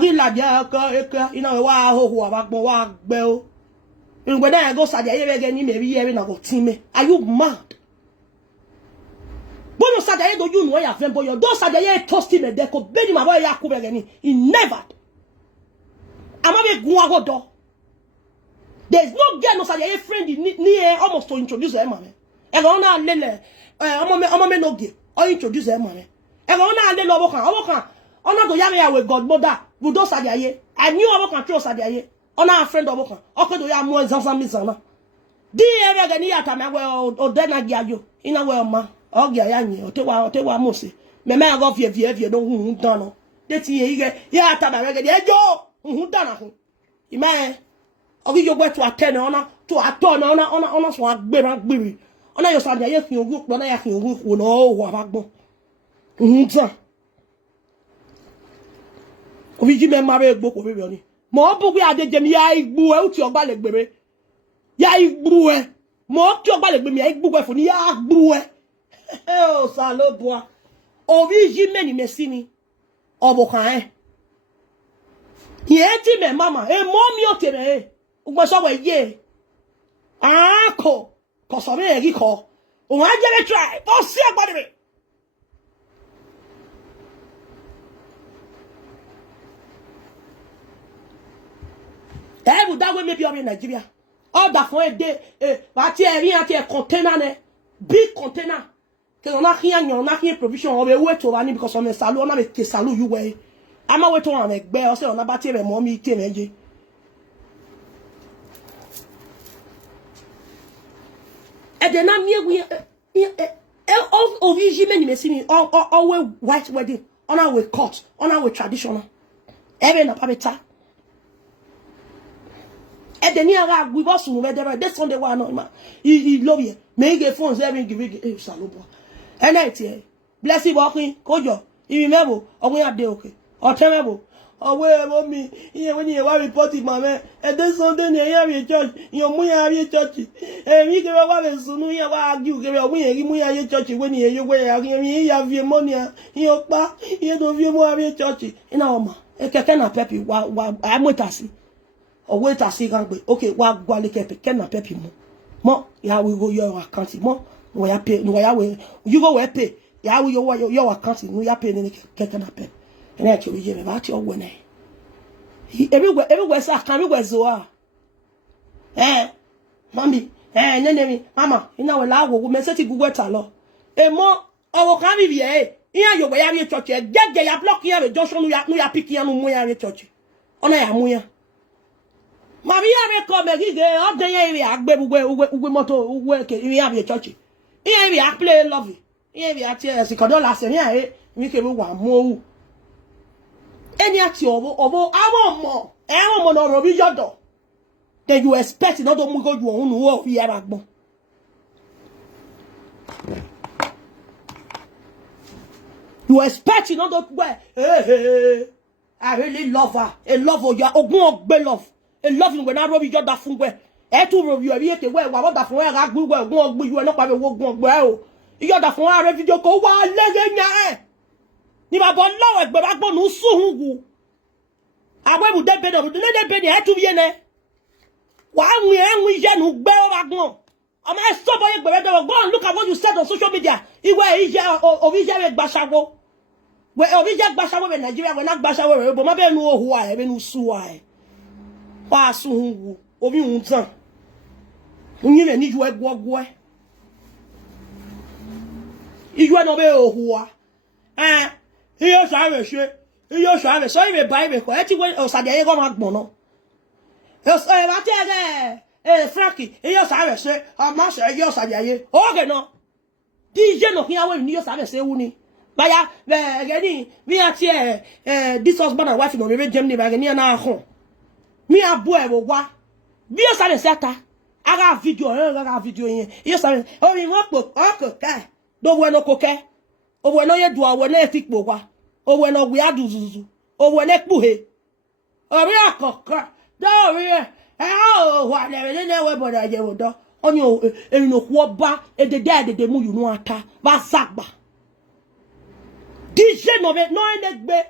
You know, wow, who are back, bell. When I go Sadia again, you may be hearing about team. Are you mad? Bono Sadia do you know ya friend boy? Don't Sadia toast him a deco, bed him away Yaku again. He never. I'm a guago door. There's no girl no Sadia friend near almost to introduce her man. And on our lele, I'm no gay or introduce her man. And on our little Obokan, on not to Yamia with godmother, who does Sadia. I knew Obokan throw Sadia. On our friend Obokan, okay, do you have more Zamzamizana? Dear Ganiata, well, or then I get you in a well, ma. Oh, yeah, Otewa Mosi. Me may go if you don't done. That's here, yeah, Tabaraga, yo, who done. You may, or you go to attend honor to a ton on us, what berry. On your son, yes, you look, but I have you who know what I've done. We give me married book of Rivioni. More book we are the Jemia, boo out your ballet, baby. Yai boo. Mo ki o gba le gbe mi e gbugbo e fun ni ya gbu e. O sa lo bo. Origi meni mesini. Obo kan e. Ye ti me mama, e mo mi o te me. Ugbo so we ye. Ah ko so me ri ko. O wa je be try. O si agbade me. That way maybe in Nigeria. All that for a day, container, big container. Because on a rien provision of a way to run because on a salon, on a salon you way. I'm a way to run a bear or say on a battery and mommy teenage. And then I'm here we of Ivie many may see me all white wedding on our way court, on our way traditional. Even a pabita. And then here we was move there. This Sunday one no he love you. Make a phone every give salobo. And I tell bless you walking, kojo. You remember? Or we are there okay. Or terrible. Or where mommy here when you are reporting my man. And this Sunday near your church, your muya church. And we give a sunu ya argue give a win muya church when you wear have your money your pa you don't view more church. In our ma. E kekena pepi wa amotasi. Or wait a second, okay, what Gualicape cannot pay him. More, yeah, we go your account more. No, I pay, no, I you go where pay. Yeah, we your account, no, you pay any cannot pay. And actually, you have about your winner. Everywhere, sir, can we wear Zoa? Mammy, enemy, Mama, you know, allow women set it good law. A more, our can be here. Here you wear your church, get your block here, Joshua, no, you are picking on your church. On a muya. Maria me come again. Up the year we agbe we moto we ke we have a church. Here we are play love. Here we are tears because don't last here we ke we wa mo. Any ati obo awon mo. E won mo no robi yodo. Then you expect not to go you own wo fi era gbon. You expect not to hey. I really love her. I love her. You are ogun ogbe love. A loving when I rob you that from where. Eh, to rob you a year where what that from where I grew well, won't you are not by the walk well. You got that from our refugee go wild legend. You are born low, but I born no so. I went with that bed of the little bed had to be in there. Why we jen who bear back no? Am I stop by it, but go and look at what you said on social media. You were Asia or Vija Bashago. Where Vija Bashago in Nigeria, we're not Bashago, but my ben know who I have been who Pass who obi unsan. Unyi ni ju egwo. Iju no be ohua. Iyo sare se. Iyo sare so ibe Bible ko e ti we osade aye go ma gbon no. Yo say ba te Frankie, iyo sare se, ma se iyo osade aye. Okay no. DJ no hiawe ni iyo sare se wu ni. Baya geni we ati this husband and wife no be Germany ba geni na ahun. Me a boy wo wa bi o sare seta aga video yin you sare o ri won po okay do we no koke o we no ye do awo na fikpo wa o we no we aduzuzu o we ne kpuhe o ri akoko do ri o wa le we boda je wo do onyo erin no ku oba edede mu yunu ata ba sagba DJ no be no enegbe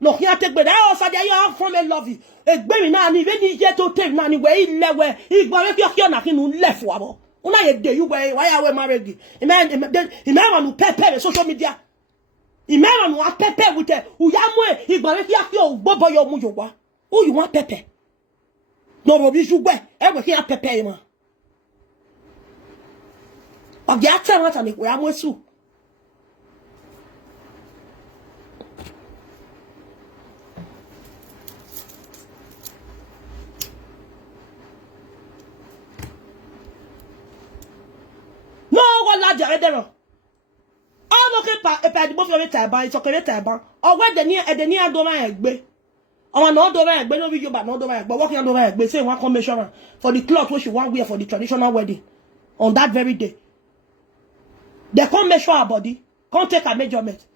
no here take be that also there you have from a love you egbe mi na ni we ni je to take na ni we ilewe igba we ki na kinu left wa bo una ye de you we why are we married imagine no pepe social media imagine no pepe with uya mu igba we ki o gbobo yo mu yo wa who you want pepe no robi jugbe e we ki pepe ma o ga tell what ani we amosu. All okay pa di bo fi ta ban so ke ta ban o we de ni adoma egbe o na odoma egbe no video ba no odoma egbe working adoma egbe say one come measure for the cloth wey she wan wear for the traditional wedding on that very day they come measure her body come take her measurement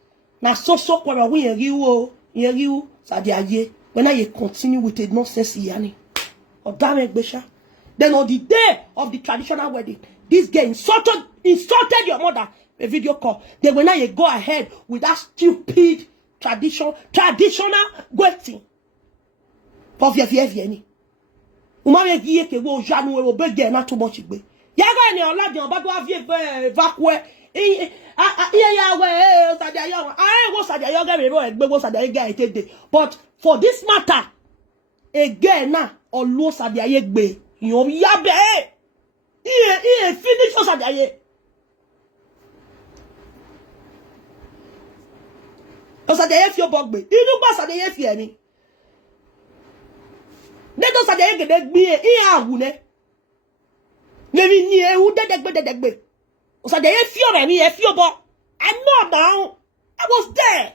na so kwa we yen riwo sadi aye when I continue with it nonsense yani o da me egbe sha. Then on the day of the traditional wedding, this girl insulted your mother. A video call. They will now go ahead with that stupid traditional waiting. For Viviani. Umame Gie ke wo Janu wo be get not too much gbe. Yaga ni ola de oba do avie vakwe. Ya we sadia yo. I wo sadia yo get me egbe wo sadia get etede. But for this matter, again na olu sadia ye gbe. Yo ya be. Finish o sadia ye. O sadia ye fi obogbe. Inu gba sadia ye fi emi. Ne do sa de gede gbi e awu ne nemi ni e hu dedegbe o sa de e fi ore mi e fi obo. I know now. I was there.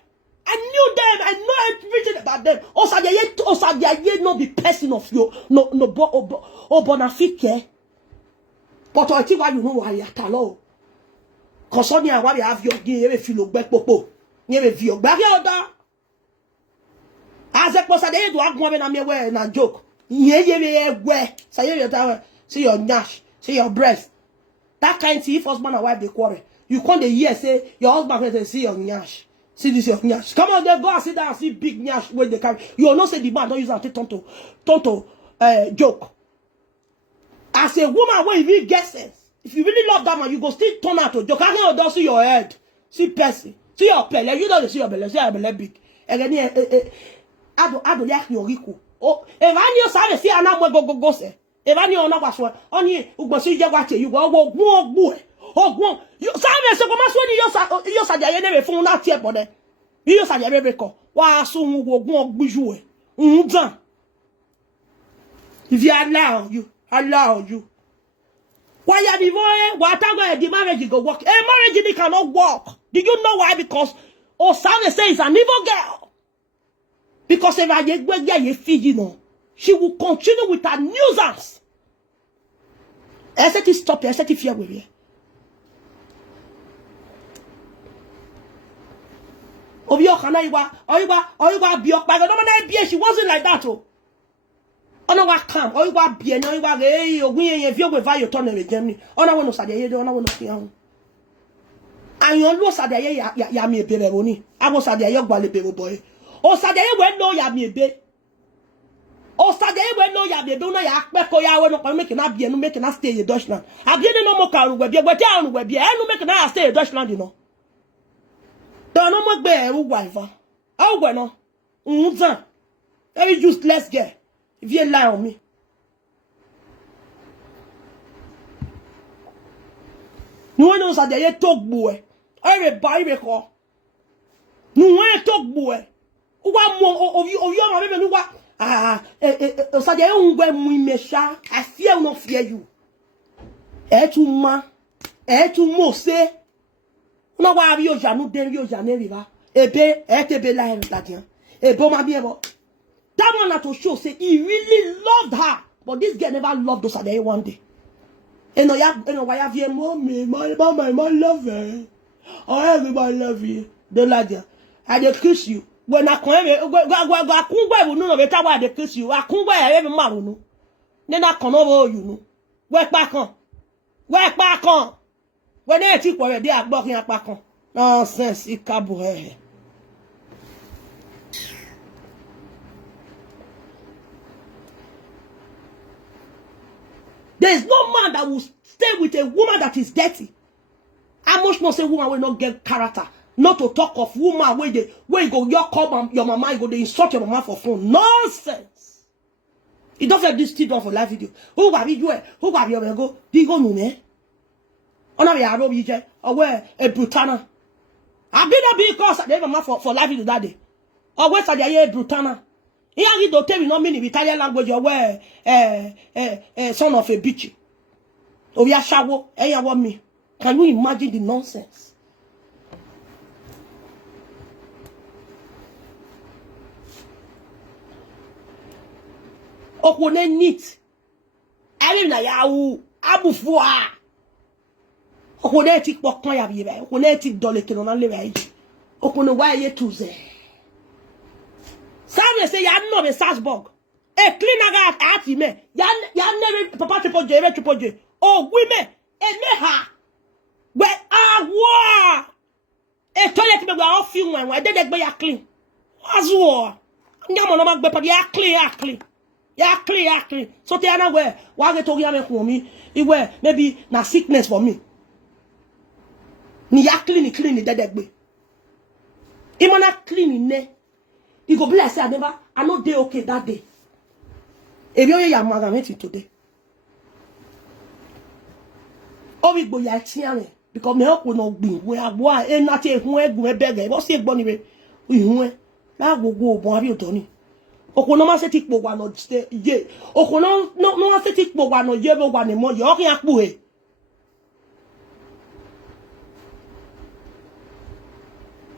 I knew them. I know everything about them. O sa de ye no be person of you no bonafike. But I think why you know why you talo cause on ya why you have your gi e fi lo gbe popo ni e fi ogba ke oda as a posa de do agun na me we na joke. Ye say your nash, say your breast. That kind of husband and wife they quarrel. You can't hear say your husband say see your nash. See this your nash. Come on, they go and sit down and see big nash when they carry. You will not say the man don't use that tonto joke. As a woman, when you really get sense, if you really love that man, you go still turn out to joke. I can't see your head, see Percy, see your belly. You don't see your belly big. And then I don't like your rico. Oh, Evanio sabe si ana mo go se. Evanio na kwaso. Oni ugbo si je kwache you go ogun ogun. You sabe se ko ma so ni yo sa jaye ne be fun na tie bode. Yo sa jaye be ko. Wa so ogun ogbuju e. Ndan. If you allow you. Why you be boy? What the marriage go work? A marriage cannot work. Do you know why? Because Osame says it's an evil girl. Because if I get Fiji, she will continue with her nuisance. I said to stop here. I said to fear with you. She wasn't like that. Oh, no, what come? Oh, you got beer. No, you got if you go via your tunnel with Germany. Oh, no, no, Sadia, you don't know what you and you know Sadia, ya me baby. I was Sadia, your baby boy. O sadeye we no ya miebe. O sadeye we no ya miebe no ya akpeko ya we no kwa make na bie no make na stay in Deutschland. Abie no mo ka ru we bie we te anu we bie no make na stay in Deutschland no. Do no mo gbe e wife. How we no? Unzan. Very useless girl. If you lie on me. No no sadeye talk boy. Everybody be call. No talk boy. I fear not fear you. Tu mo say. No wa bi o janu den yo janu riba. Ebe etebe la en ladien. Ebo ma bi ebo. That one na to show say he really loved her, but this girl never loved us at one day. And why have you mommy, my love her. Oh, everybody love you. The ladien. I dey kiss you. When I come, I no better why they kiss you. I come where I ever marry no. Then I come over you know. Work back on. When they think where they are blocking up back on. Nonsense, it can't. There is no man that will stay with a woman that is dirty. How much more say woman will not get character? Not to talk of woman where you go, your call your mama, you go, they insult your mama for phone. Nonsense. It doesn't have this still done for live video. Who got video? Who got your go? Do you go no ne? On a rob you or where a brutana. I be not because they mama for live video that day. Or where a brutana. Here you don't tell me no meaning Italian language or where son of a bitch. Oh yeah, shawo, you want me. Can you imagine the nonsense? Okone neat. Ele na yawu abufua. Okone tik pokon ya bibe. Okone tik dole ke na lewe yi. Okone wa ye tuze. Sabe say ya no be Salzburg. E clean aga ati me. Ya nere papa te poje. Oh women emeha we awa e toilet me we off you when we dey gbe ya clean azuo nyamo no magbe pa ya clean so te ana we wa get tori ame kun mi iwe maybe na sickness for me ni ya clean dey gbe imana clean ne you go be like say I no dey okay that day ebi oye ya magameti today obi gbo ya tian because me hope no gbin we abo e na te ehun egun ebere bo se gbo ni we ihun e la gogo obon abi odoni okono ma se ti po wa no ye okono no se ti po wa no ye bo wa ni mo yo kin apu e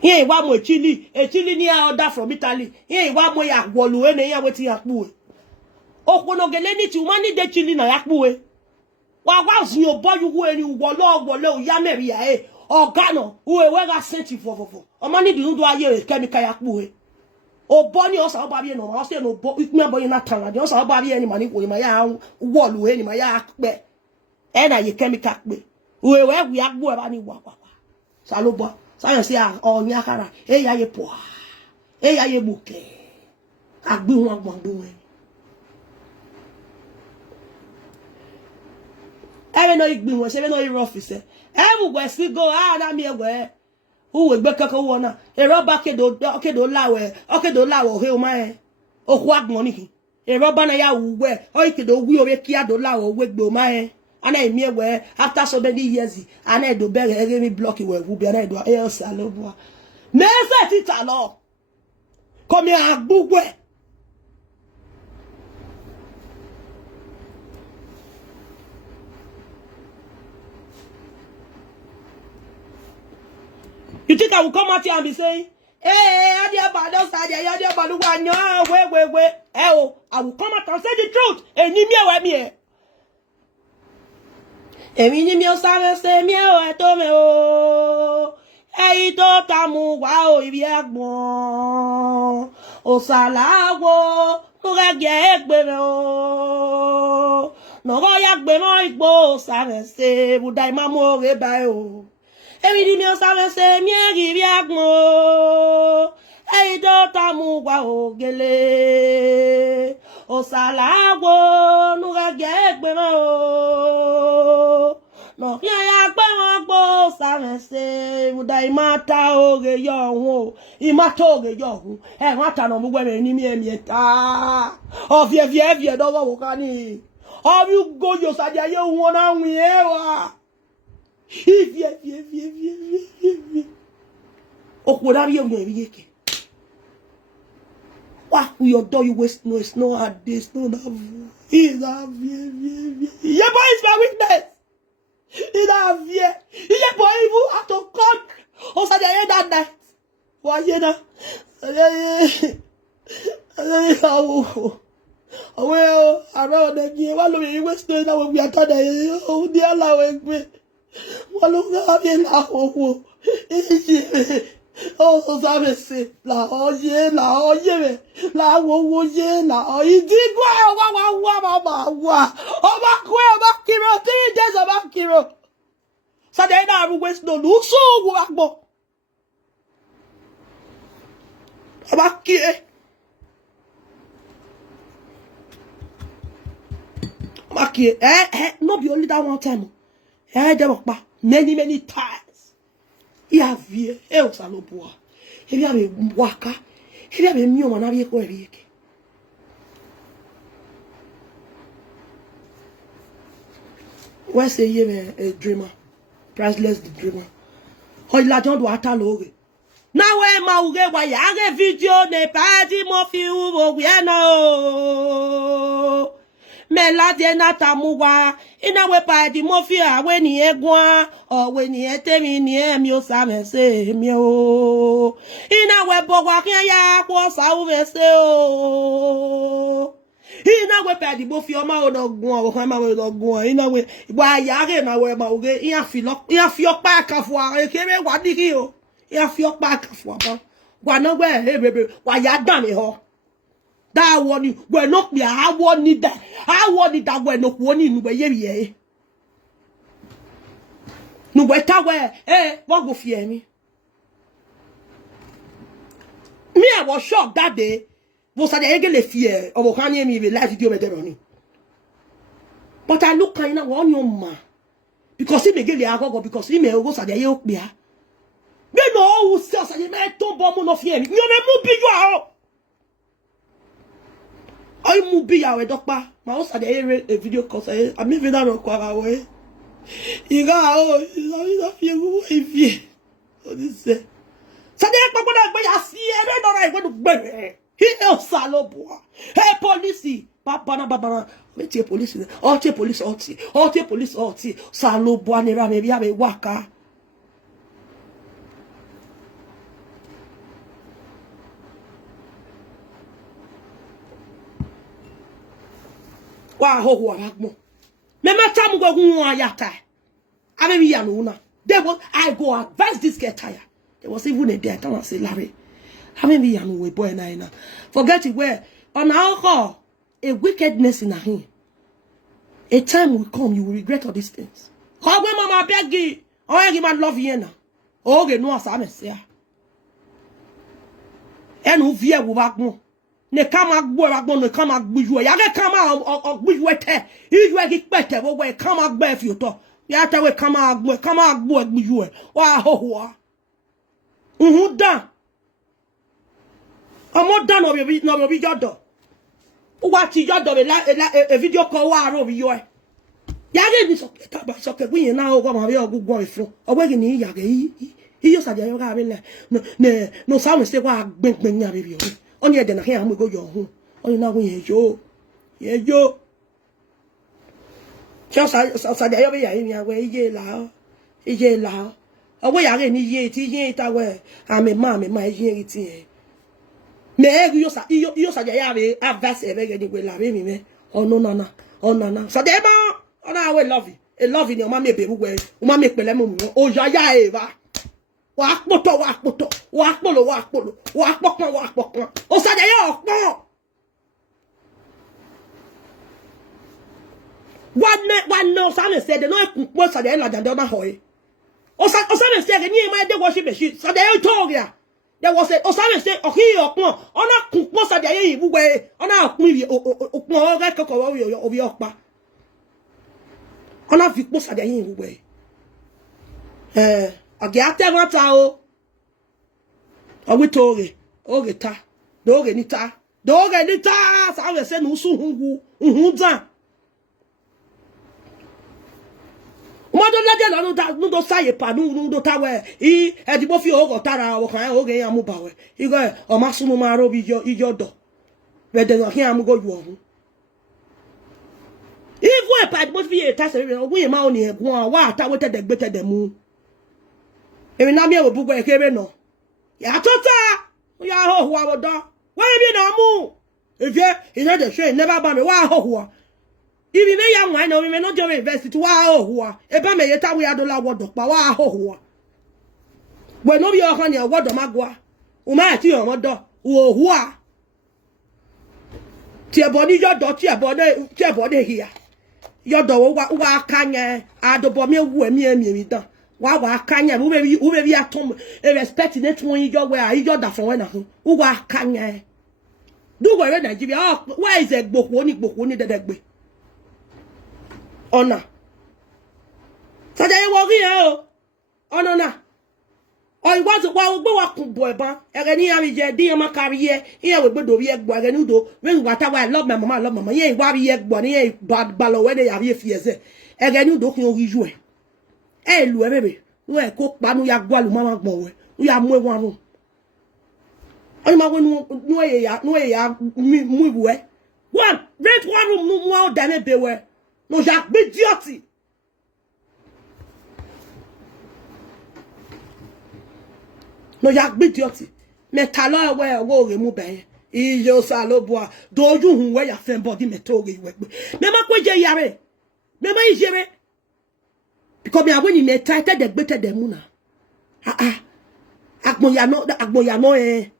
ye wa mo chili ni order from Italy ye wa mo ya wolu e ne ya wetin apu e okono gele ni ti o ma ni de chili na apu e wa sin o boy wo eri wo lo ya meri ya e ogano we ga sent for o ma ni dun do aye chemical apu e o bo ni o sa ba bi no ma o se no bo ikun bo yin na tan la o sa ba bi eni ma ni ko ma ya wolu eni ma ya pe e na ye chemical pe we agbo e ba ni wa sa lo bo sa se o ni akara e ya ye po e ya ye buke agbe won gbon e ebe no igbin won se be no iro office ebu gwe si go na mi egwe uwe gbe kankan wo na ero ba kedo lawo he o ma e oku agbon ni ero ba na ya uwe o ikedo wi ore ki ado lawo we gbe o ma e ana emi egwe after so many years ana edo bere ere mi block we wu bi ana edo e se alobo me se ti ta lo ko mi agbugwe you think I will come out here and be saying, hey, wait. I will come out and say the truth. And you me. Emi ni mi o sare se mi o to me o. Eyi to tamu wa o ibi agbon. O salawo, no ga ge egbe me o. No go ya gbe mo igbo sare se budai mamo re ba o. Emi di mi o sare se mi eri bi agbon. Eyi to tamu wa o gele. O salawo, no ga ge egbe me o. No ya gbe won gbo sare se budai mata oge yo won. Imata oge yo hu. E won ata no mu gbe me ni mi emi ta. O vie do wo kan ni. O bi go yo sadia ye won na wi e wa. Ivie. Okwodari o nri yeke. Wa you do you waste no it's no hard this no na. Is a vie. Your boy is my weakness. Is a vie. Your boy even have to come. O sadia ye that night. Wa ye na. Well, around the year, while we were still now, we are today. Oh, dear, Lord, Waluga bien la owo. Oh, so sabe se la oye me. La wo ye la o idigwa wa. Oba kiro 3 days oba kiro. Sa dey na ru west no lu so wo agbo. Oba kire. Maki no be only that one time. Many times. Ivie o saloboa. Ebi ame waka. Ebi ame mi o ma na bi ko ebi eke. Why say you a dreamer? Priceless the dreamer. Hoy la jon do ata lore. Na we ma uge wa ya re video ne pa di mo fi wo we na o. Me la de na tamuwa ina we pa di mo fi awe ni egun o we ni etemi ni emi o sa me se mi o ina we bo wa kin ya ko sa u me se o ina we pa di mo fi o ma o do gun o kan ma we do gun ina we wa ya re na we ma o ge iya fi o pa kan fu ara kere wa diki o iya fi o pa kan fu ba wa no we he bebe wa ya dan mi ho that one we no be I want need that we no ku oni nu we ye. weta we what go fear me? Me, I was shocked that day. Was at the egg fear of Ohania me live video meteroni. But I look kind of one young man. Because he may get the alcohol because he may go at the yoke beer. Me no who sells and you may don't bomb of him. You may move you out. I move be our doctor. My house at the video cause I'm moving down away. You got Ivie. So this is so I see every night when to he else salobo. Hey police, Papa, Mete police, all police, all police, salobo, never maybe have a waka. Wa ho ho agmo. Me mata mu go hu ayata. Ame mi ya no na. There was I go advise this get tired. There was even a day I can't say Larry. How many young we boy na? Forget it where on alcohol a wickedness in a him. A time will come you will regret all these things. How when mama beg you? Oh, you man love you now. Oh, you know what I'm saying. And who via will back more. Ne kama gbo agbo ne kama gbuju ya ge kama gbuju ete iju e gipete wo we kama gbe fi to ya ta we kama agbo gbuju e wa hoho dan omo dan no bi jodo wa ti jodo be la e video call wa ro bi yo e ya ge ni so ta ba so ke gbe na o ko ma bi ogugbo ifun owe gi ni ya ge iyo sa je yo ga bi no sa me se wa gbengben ya bi o only a dinner here, I'm going to go home. Only now we hear you. Just as I ever hear me, ye lao. Away again, ye away. I'm a mammy, my ye. May you say, you say, I have vast every will love me. Oh, no. Oh, no. So, Dema, oh, I will love you. A love in your mammy, baby, where mammy, oh, ya, Eva. Walk moto. O sa de yo no. One no sa me say the no mo sa de la dan de ma hoy. O sa me say ni ma de worship machine. Sa de yo talk ya. There was a o sa me say o ki okpon. Ona kun mo sa de ye ibu we. Ona kun wi okpon o ga kokko o bi okpa. Ona fi mo sa de ye ibu we. Age atevata o. Owi toge. Oge ta. Doge ni ta. Sa we se no su hungu dan. Modo na de no do saye pa no do ta we. E di bo fi ogo tara o kan oge ya mu ba we. I go o ma sunu ma ro bi ijo do. We de no hian am go ju ohun. If we pa di bo fi e ta se we ogun ma oni egun wa ta we te de gbe te de mu. Emi na mi e wo bugbo e kere no. Ya tota. Ya ho ho awodo. Why be na mu? If you know the show never ba me wa ho ho. If you me ya nwan na me no jo university wa ho ho. E ba me yeta we adola wodo pa wa ho ho. We no bi o kan ya wodo magwa. O ma ti o wodo. Wo ho a. Ti e body yodo ti e body here. Yodo wa kanye adobo me wu emi dan. Wa kanya we be atom respect net won you where you da from when ahu wa kanya do go in Nigeria where is gboko ni dedegbe ona so dey wo ri o ona na o iwa so wa gbe wa kun bo eban ere ni ari je di ma career here we gbe do bi egbo ere ni do we wata wa I love my mama ye wa bi egbo ni ye bad balo we dey ari fiese ere ni do kun ori ju e lu bebe we ko pa nu ya gwalu mama gbon we ya mu ewan run oni ma we nu e ya mu iwe one rent one room nu mu o da me be we no ya gbe idiot me ta lo we wo re mu be iyo sa lo bo doju hun we ya fen body me to re we me ma ko je yare me ma ijere because me when you tighter the better the muna. Agbo ya no e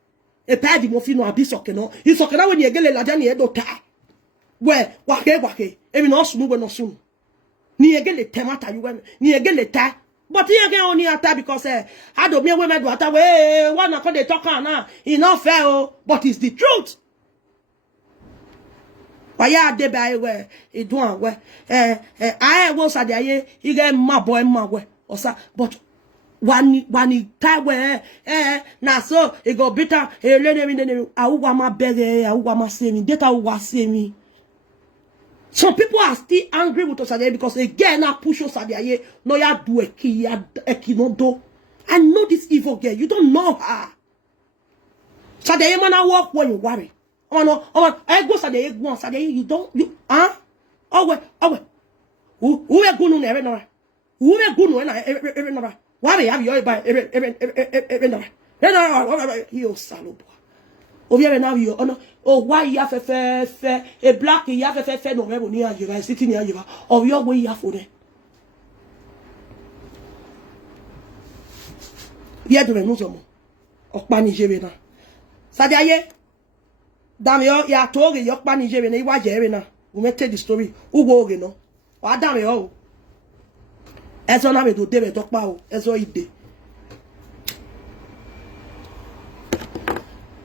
padi mo fi no abi soke no. I soke na when you gele la jani e do ta. We wake. E mi no sunu we no sunu. Ni egele temata you we. Ni egele ta. But here again only after because I don't mean women do after way one call they talk now. It's not fair, oh, but it's the truth. Why ya de by where it do where I was at the you get my boy my way or sa but one time where na so it go bitter I want my beg I want my see me that I want see me. Some people are still angry with us because again I push us no ya do a key no do. I know this evil girl. You don't know her. Sadaye man I walk when you worry. Oh no, I go Sadaye go Sadaye you don't you oh who we go no every Nora. Who we go no every Nora. Worry have you by every Nora. You salobo. Oviere now you oh why you have a black you have a no rebel near you guys sitting near you or your way you have for them. Yet to remove some of Panigena. Sadaye Damio ya told your Panigena, you watch Erina. We may tell the story. Who go no? Or Damio as on have to David talk about as all it did.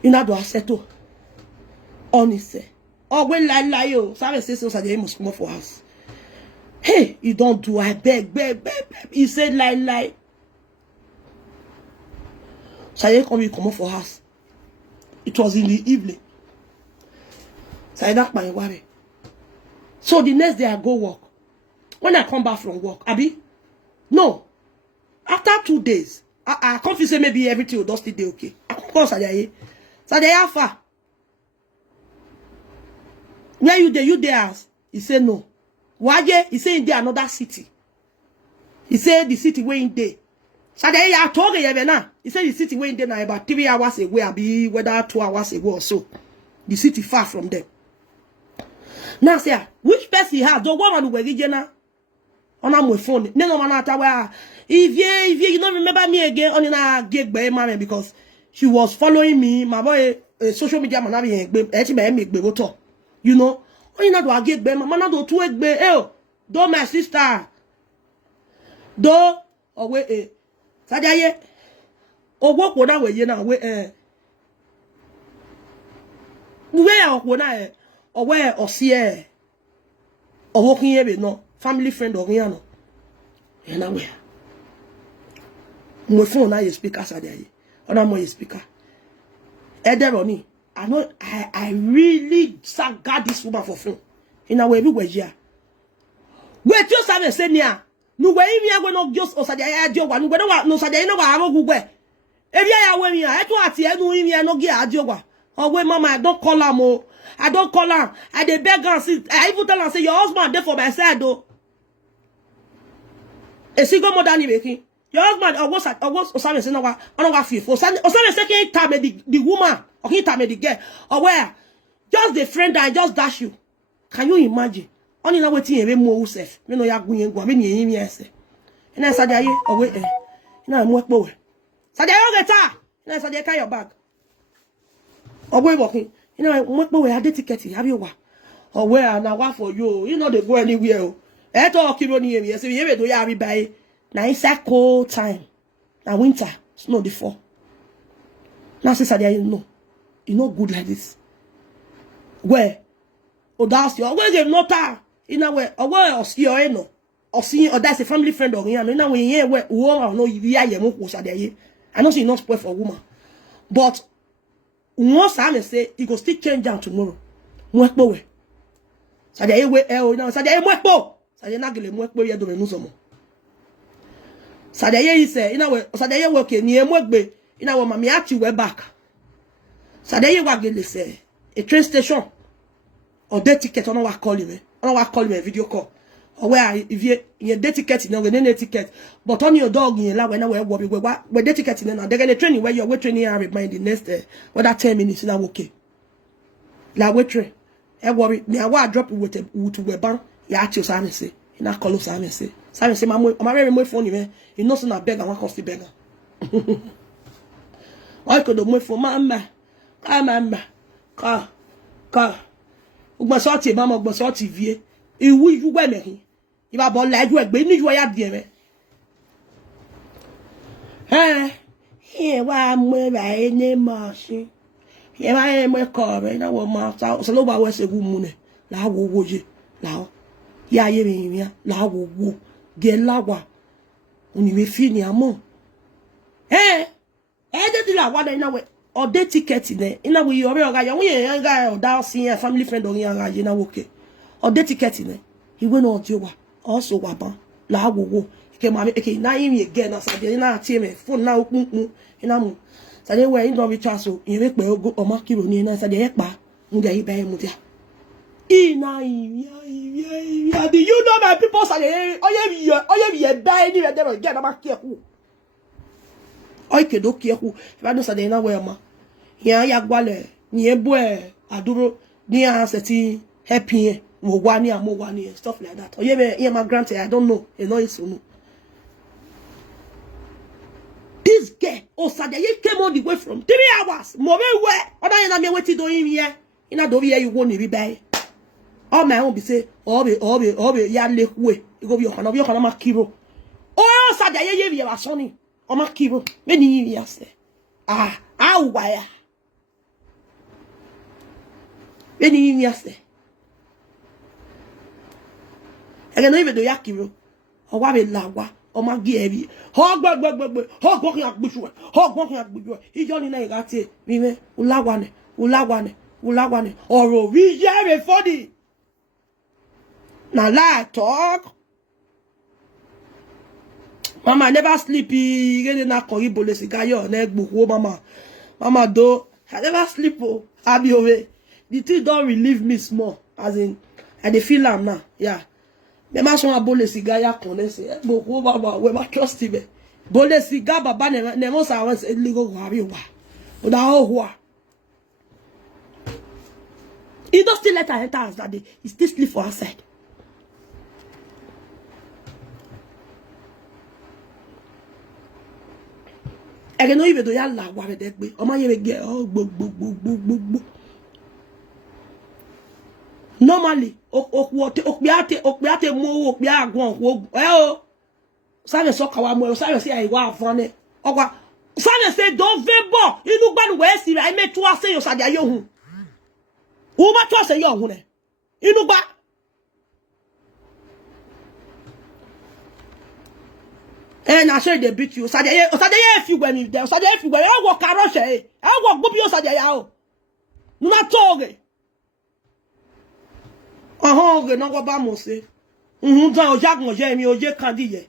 You know, do I settle? Honestly. Oh, when lie, you. Some sisters are the must come for us. Hey, you don't do. I beg. He said lie. So I come for us. It was in the evening. So I knocked my worry. So the next day I go work. When I come back from work, Abi, no. After 2 days, I can't say maybe everything will just stay okay. I come call Sadaye. Sadaye Alpha. Where you there? He said no. Why? He said in there another city. He said the city where in there. Sadaye I told you now. He said the city where in there now about 3 hours away. I be whether 2 hours ago or so. The city far from them. Now say which person has the woman who were regional on my phone. No man at where Ivie, you don't remember me again on in a gig by mommy because she was following me. My boy, social media man, you know. Oh, you know, do I get by my man? Do 2 egg by do my sister. Do or wait, Sadaye. Or walk what I way, you know, where when I or where or see or walking here with no family friend or Riano. And I'm where. My phone now you speaker Sadaye. Or I'm more speaker. Ederoni. I know I really guard this woman for phone. In a way we were here. Wait, just have a senior. No way we are going to just Sadaye Jowa. No way no Sadaye no wa go where. If you are when you are to at the no we are no get Jowa. Oh wait, mama, I don't call her mo. I don't call her. I dey beg her. I even tell her say your husband there for my side though. A single mother ni making. Your husband or what's Osama say no wa fear. Osama say can time the woman or he time the girl or where just the friend that just dash you. Can you imagine? Only now waiting even more self. Me no ya go me ni yin yes. Na Sadaye or wait na mo po. Sadaye get her. Na Sadaye carry your bag. Or we walking. You know, what boy had the ticket, have you what? Or where now what for you? You know they go anywhere. I talk you on here. Yes, we do ya buy. Now it's a cold time. Now winter, snow the fall. Now say Sadaye no. You know good like this. Where? Oh that's your where they not in a way, or where or see or no. Or see or that's a family friend or you know when you where woman no you ya mo Sadaye. I know she not spoil for woman. But once I say you go still change down tomorrow. Mwekpo we. Sadaye we now Sadaye mwekpo. Sadaye na gele mwekpo ye do me nuzomo. Sadaye say ina we Sadaye we ke ni emwegbe ina we mami ati we back. Sadaye wa gele say a train station or day ticket on wa call me. On wa call me video call. Or where if you day ticket you know we no ticket but on your dog in la when we day ticket in na they get training where you training and remind the next whether 10 minutes na okay la we train e worry me I drop with we ban ya achi Osame say na call Osame say my very phone you know so na beg and one coffee beggar I could do for mama ka ugba so ti mama ugba so ti vie iwu you we me if I bought like you, but you are dear. Here why me by any machine. Here I am a car, and I will mark out. So nobody was a woman. La wo je. La. Ya ye me la wo. Get lawa. When you feel among. Did la what I know. Or the ticket in there. In a way, you're a guy or down seeing a family friend or young guy, you know, okay. Or the ticket in there. He went on to also wapa. La wo. Came out now again as I did not team phone now. And I'm so they were in Dobby Chasso. You make me go or mark you in as a day back. Mudia by Mudia. Do you know my people say, oh, yeah, buy any of them again about careful. I could look careful if I don't say na where ma. Here, Yagwale, near boy, Aduro, near Seti, happy, more 1 year, more 1 year, stuff like that. Or yeah, my granted, I don't know, you know it's so. This girl, Sadaye came all the way from 3 hours. More where? Other than waiting doing here. In a dovey, you won't be by. All my own be say, ya lake way. You go be your Kiro. Oh, Sadaye, you are sonny. Or Makiro. Many years. Wire. Many years. I don't even do Yakiro. Or what a lawa. Or my Ivie. Hog walking at Bushwa. Hog walking at Bushwa. He joined in a tea. We may Ulawane. Or we are funny. Now, lie talk. Mama never sleepy. Get in a corrible cigar, neck book. Mama, do. I never sleep. Oh, I'll be away. The thing don't relieve me small. As in, I feel am now. Yeah. Me ma son a bole cigar ya connaisse. Beaucoup baba we ma trust him. Bole cigar baba ne mo sa wan ligo habi wa. O da ho wa. He don't still let her enter us that day. He still sleep for her side. I don't even do ya la wa be de. O ma ye be get oh gbo. Normally, okpiate mo okpia agbon wo save so kawa mo save say I wa fun ogwa save say don't vebo inu gbanu we si ra me to ase yo sade ayo hu wo ma to ase yo hu ne inu gba na say they beat you sade if you when there sade if you when I work arrow say I work gbo bi o sade ya o na toge no go ba mo se. Dan o jagun je mi oje kan diye.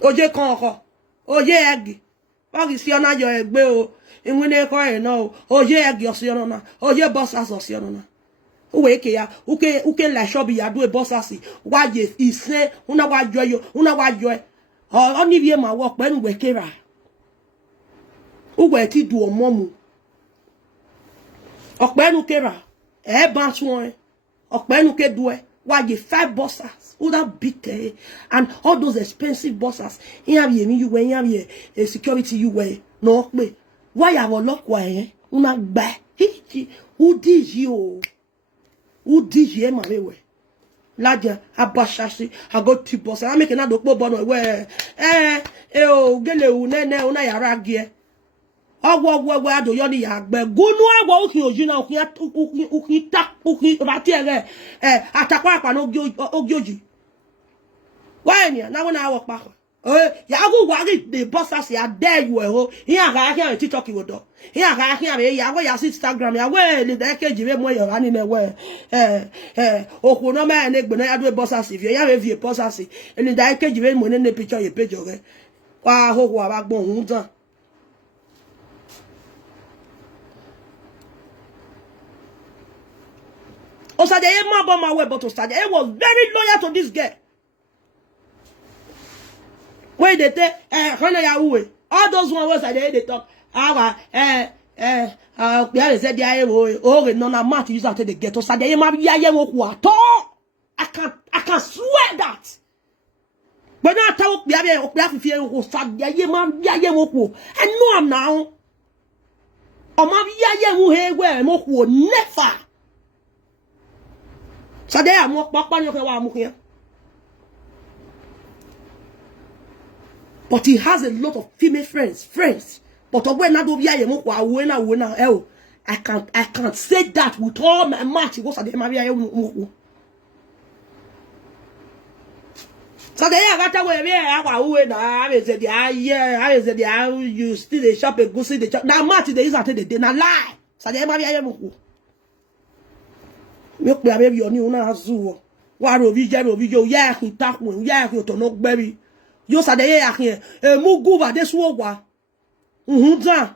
Oje kan oko. Oje egi. Ba ki si ona yo egbe o. Inwine ko e no. Oje egi o si ona na. Oje boss as o si ona na. Uwe ke ya. Uke la shop ya do e boss as. Wa je ise. Una wa joyo. Oni vie ma wo pe nwe kera. Uwe ti du omo mu. Ope nu kera. E ban suon. Okpenuke due, why you 5 bosses, all that big and all those expensive bosses. Here you when you a security you wear, no me. Why I will lock why una buy? Who did you? Who did you, my way? Laja, abashashi, I got 2 bosses. I'm making a dope bono where gele una yaragie. Agwa do yoni yagbe gunu agwa okin ojina okin tak okin rati ere atakwa apa no ogioji why ni na wona work back ya go wari the boss as ya there you ho here ga here TikTok wo do here ga here ya go ya Instagram ya we le da keji we mo yo ani na we okun no me na egbe na ya do boss as if ya we vie boss as ni da keji we mo ne picture ye page re wa ho wa ba gbon hun tan. Osadeye ma my way, but Osadeye was very loyal to this girl. When they say, all those ones they talk, they said, no, na mat use after the ghetto. Osadeye ma yaye woku at all. I can swear that. But now talk yaye okbiafifie Osadeye ma yaye woku. I know am now. O ma yaye wo he we moku never. Sade a mo papa ni o kan wa mu kian But he has a lot of female friends. But I can't say that with all my might. He goes at the Maria. So the year after you still the shop a goosey the shop. Now Marty the is at the day na lie. So the Maria milk baby on you na zoo. Wa rovi ya he tak when ya he to no baby. You sa the year here. Mu guba this wa. Dan.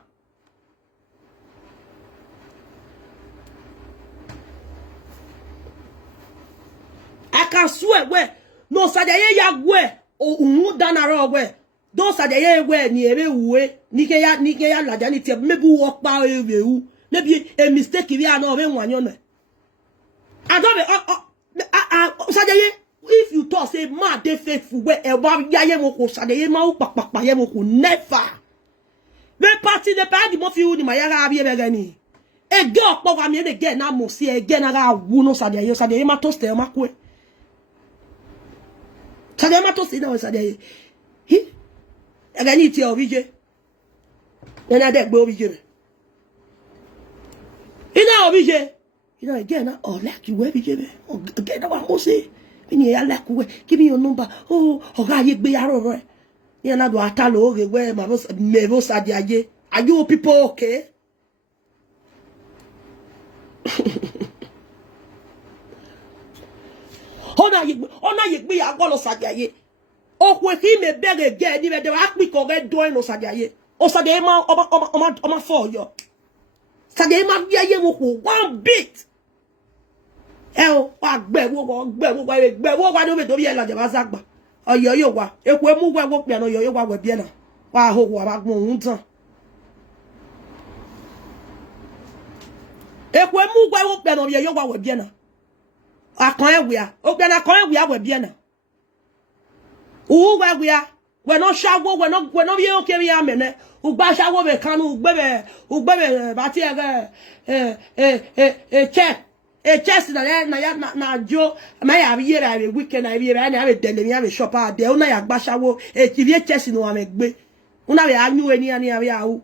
I can swear where no sadaye ya gwe o danara ogwe do sadaye we ni ere uwe nike ya laja ni tie mebu wo pa ere u maybe a mistake bi ana obe nwanyo na adobe sadaye if you talk say ma dey faithful we e ba yaye mo ko sadaye ma u papapa ye mo ko never me party de pa di mo fi u ni ma yara abi ebe gani e ge opo wa mi e ge na mo si e ge na ga wu no sadaye ma to stay ma ko Sade ma to si na sade hi aga ni ti obije na de gbe obije ina obije ina again na o like you obije be again na wa mo se ni ya like we give me your number oh oga ye gbe yaro re ni na do atalo oge we ma bo sade aye are you people okay Ona yegbe ya golo sadiaye. Okwe ki me bere ge ni be de wa pi ko ge do no sadiaye. O sadiaye ma o ma for yo. Sadiaye ma bi aye wo ko one bit. O wa gbe wo do be do bi e la je ba sagba. Oyo yo wa. Ekwe mu gwa wo pe na yo wa we bi na. Wa ho wa ba gun un tan. Ekwe mu gwa wo pe na yo wa we bi na. Akon ewia ogbe na kon ewia we bia na uwu we wia we no shawo we no ye o keri amene ugba shawo be kanu ugbe ba ti chest na jo ma ya bi yera be weekend na bi na be dele mi be shop a de una ya gba shawo ti bi chest no amegbe una be anu eni ani abi awu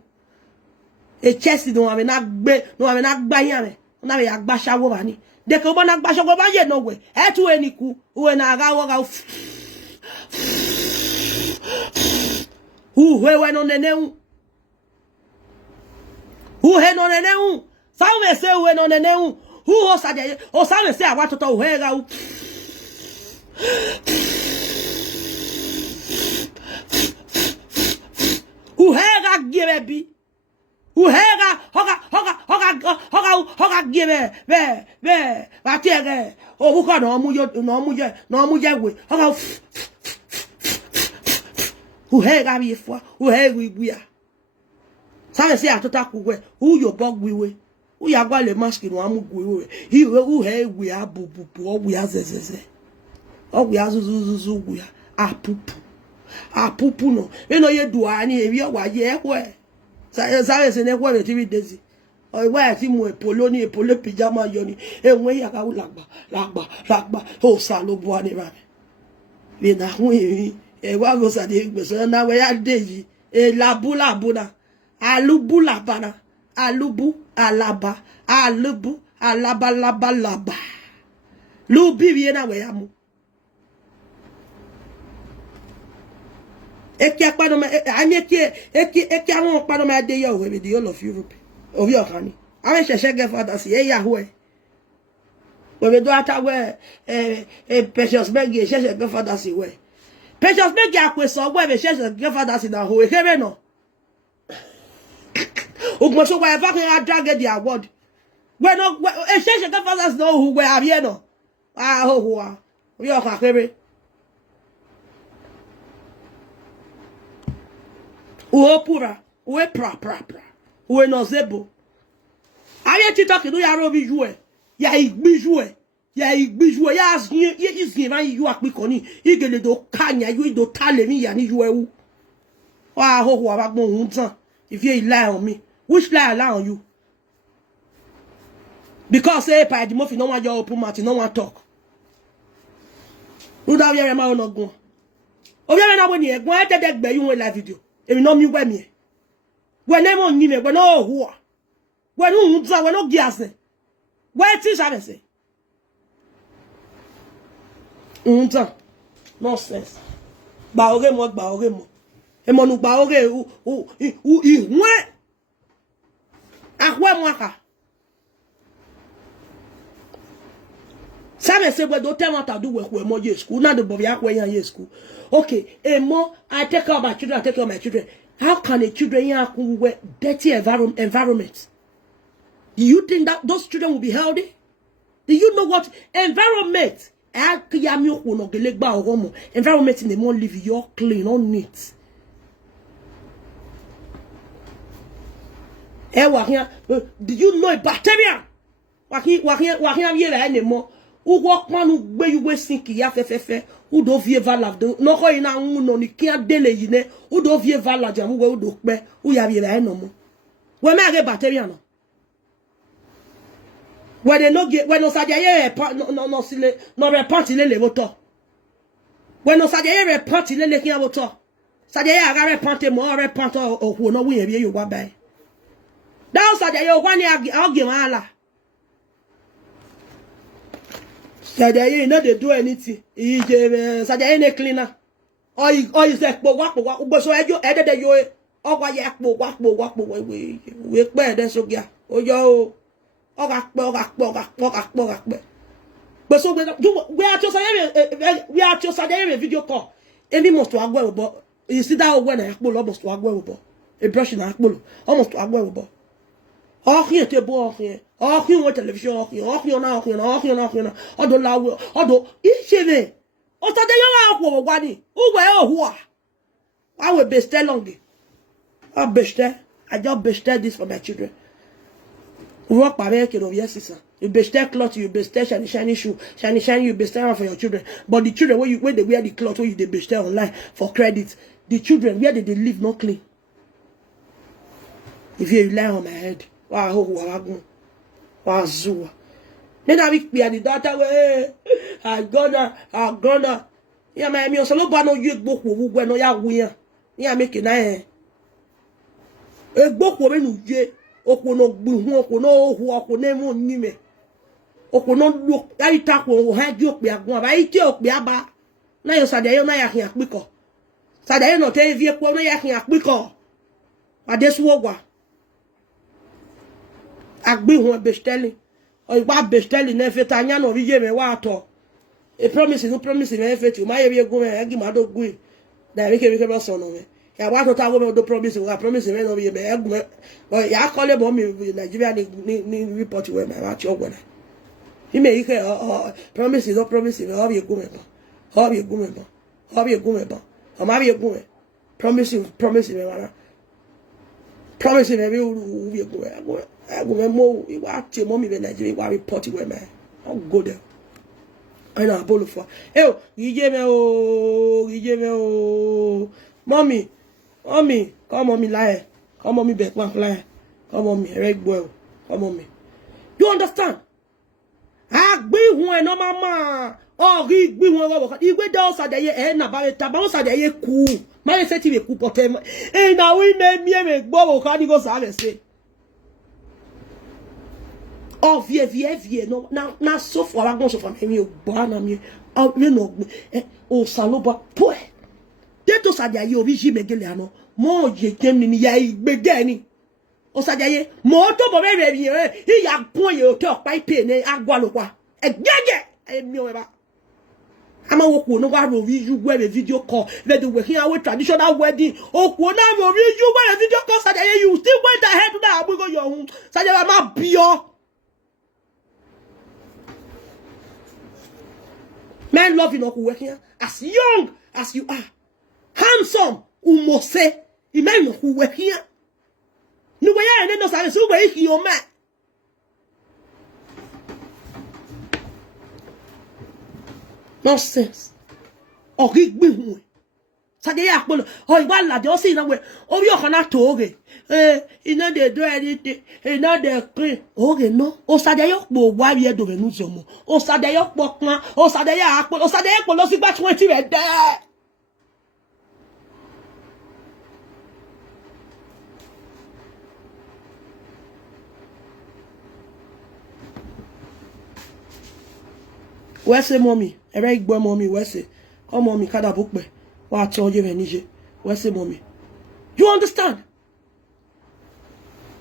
chest no ame na gba yan me una be ya gba shawo ba ni de ko bona gba shogo ba ye no we e tu eniku we na ga wo ga we no nene he no nene sa we se we no nene o sa de o sa we se awa toto he ga he ga give bi Uhega hoga give be atiere o buko no mu je we hoga uhega bi fo uhega igbuya sabe se atota ku we uyo bogwiwe uya gwa le mask no amugwiwe iwe uhegwe abububu ogwu ya zezeze ogwu ya zuzuzu ogwu ya apupu no eno ye duani ebi ogwa ye ekwe Sabe se ne kwa me TV dezi. O wa ti mu epolo ni epolo pijama yo ni. Enwe ya ka lagba. O sa lo bo ani ba. Le na hu e wa go sa de gbe so na we ya deji. E labu na. Alubu labana. Alubu alaba. Alubu alaba. Lu bi bi na we ya mu. Eki akpano me eki awon akpano me ade yo we the whole of Europe of your kani awe sheshe get father si e ya we do ata we precious begi sheshe get father si we precious begi akweso we be sheshe get father si na ho e kere no ugmo so we eva kan drag the award we no sheshe get father si no who we have here no ho we o ka kere Uwe pura, uwe pra. Uwe nozebo. Aye TikTok no ya robi jouer. Ya igbi jouer. Ya izgin van yu akpi koni. Igele do kanya yu do tale mi ya ni jouer ou. Wa ho wa ba un tan. If you lie on me, which lie on you? Because say pa di mo fi no wan jo open mouth, no wan talk. Who da we ma no go. Obi na when you go ete de gbe you live video. E mi no mi we mi. We na mo ni me, we no ho. We no unza, we no giase. We ti sabe se. Unza. Nonsense. Ba ore mo. E mo nu ba ore u ihwe. Ahwe mo aka. Sabe se we do tell what to do with mo ye school. Na do bo ya kwa yan ye school. Okay, I take care of my children, How can a children have dirty environment? Do you think that those children will be healthy? Do you know what environment? Environment in the more live you're clean, all neat. Do you know a bacteria? Who walk man who where you wasting ya fe who do vie valave no ko ina hu no ni kia dele yine who do vie valave am we do pe who ya vie ba no mo we me age bacteria no we they no get we no sadia ye no sile no report ile le voto we no sadia ye report ile le kia voto sadia ye aga report mo report o no we ye yo gba bai da sadia ye o kwa ni age mala. Sadia no they do anything. Sadia no cleaner. Or is that work so ejo edede yo ogwa ye work we pe den so gia. O yo oga pe. But so we are to Sadia video call. Any must to agwa bo. You see that when I akpo almost to agwa bo. A brush na akpo almost to agwa bo. Oh, here te bo here. Oh, here on television. Oh, here now. Odo lawo. Odo isheve. O ta de yo akwo gwani. Uwe ohua. I will best longi. I just bested this for my children. Work by making of yes, sister. You bested cloth, you bested shiny shoe, shiny, you bested for your children. But the children when they wear the cloth, when you they bested online for credit, the children where they live not clean. If you rely on my head. Wazua. Then I be the daughter way. I gonna. Yeah, my me also no you book wo no ya win. Yeah, make it na e book wo me nu je. Oko no gbu hu oko no hu oko na mu ni me. Oko no look. I talk wo ha ju ope agun aba iti ope aba. Na yo Sadia yo na ya hin apiko. Sadia yo no te vie po na ya hin apiko. Adesuwo gwa. Agbi hu besteli o igba besteli na feta anya no biye me wa to e promise me feti o ma ye gun me agi ma do gun na me ke be so no me ya wa to ta go me do promise me no biye me gun me but ya call bo me Nigeria ni report we me wa chi ogwo na i me ike promise me o bi gun me o ma bi gun me promise me wa promise me we bi gun me I go more. You watch your mommy in Nigeria. You report it where man. I'll go there. I know bolo for. Hey, you give me mommy, come on me lie. Come on me back one lie. Come on me, red boy. Come on me. You understand? I be one no mama. Oh, he be one over. You wait down Sadia and about Taban Sadia cool. My sensitive cool potem. Hey, now we made me Bobo can go say. Oh, vie, no, now, so far, I'm going to find me, Bana, me, oh, you know, oh, Saloba, poor. Deto Sadia, you, Vigi Megeliano, more ye came in ye beginning. O Sadia, more to be he ya point you talk by pen, Agualoa, a gagget, and no ever. I'm a walk, no one will you wear a video call, that they were here our traditional wedding. Oh, when I will read you wear a video call, Sadia, you still went ahead to that, we go your home, Sadia, I'm not pure. Men love you not working as young as you are. Handsome, umose. You men who work here. No way, I don't know so way your man. Nonsense. Oh, he be Sadia, oh, you want to see that way. Oh, you cannot talk it. You know they do anything. You know they clean. Okay, no. O Sadia, why we are doing no more. O Sadia, Bokman. O Sadia, O Sadia, no see about 20 right there. Where say mommy? A very good mommy, where say? Oh mommy, kada book me. What I told you when you where say mommy? You understand?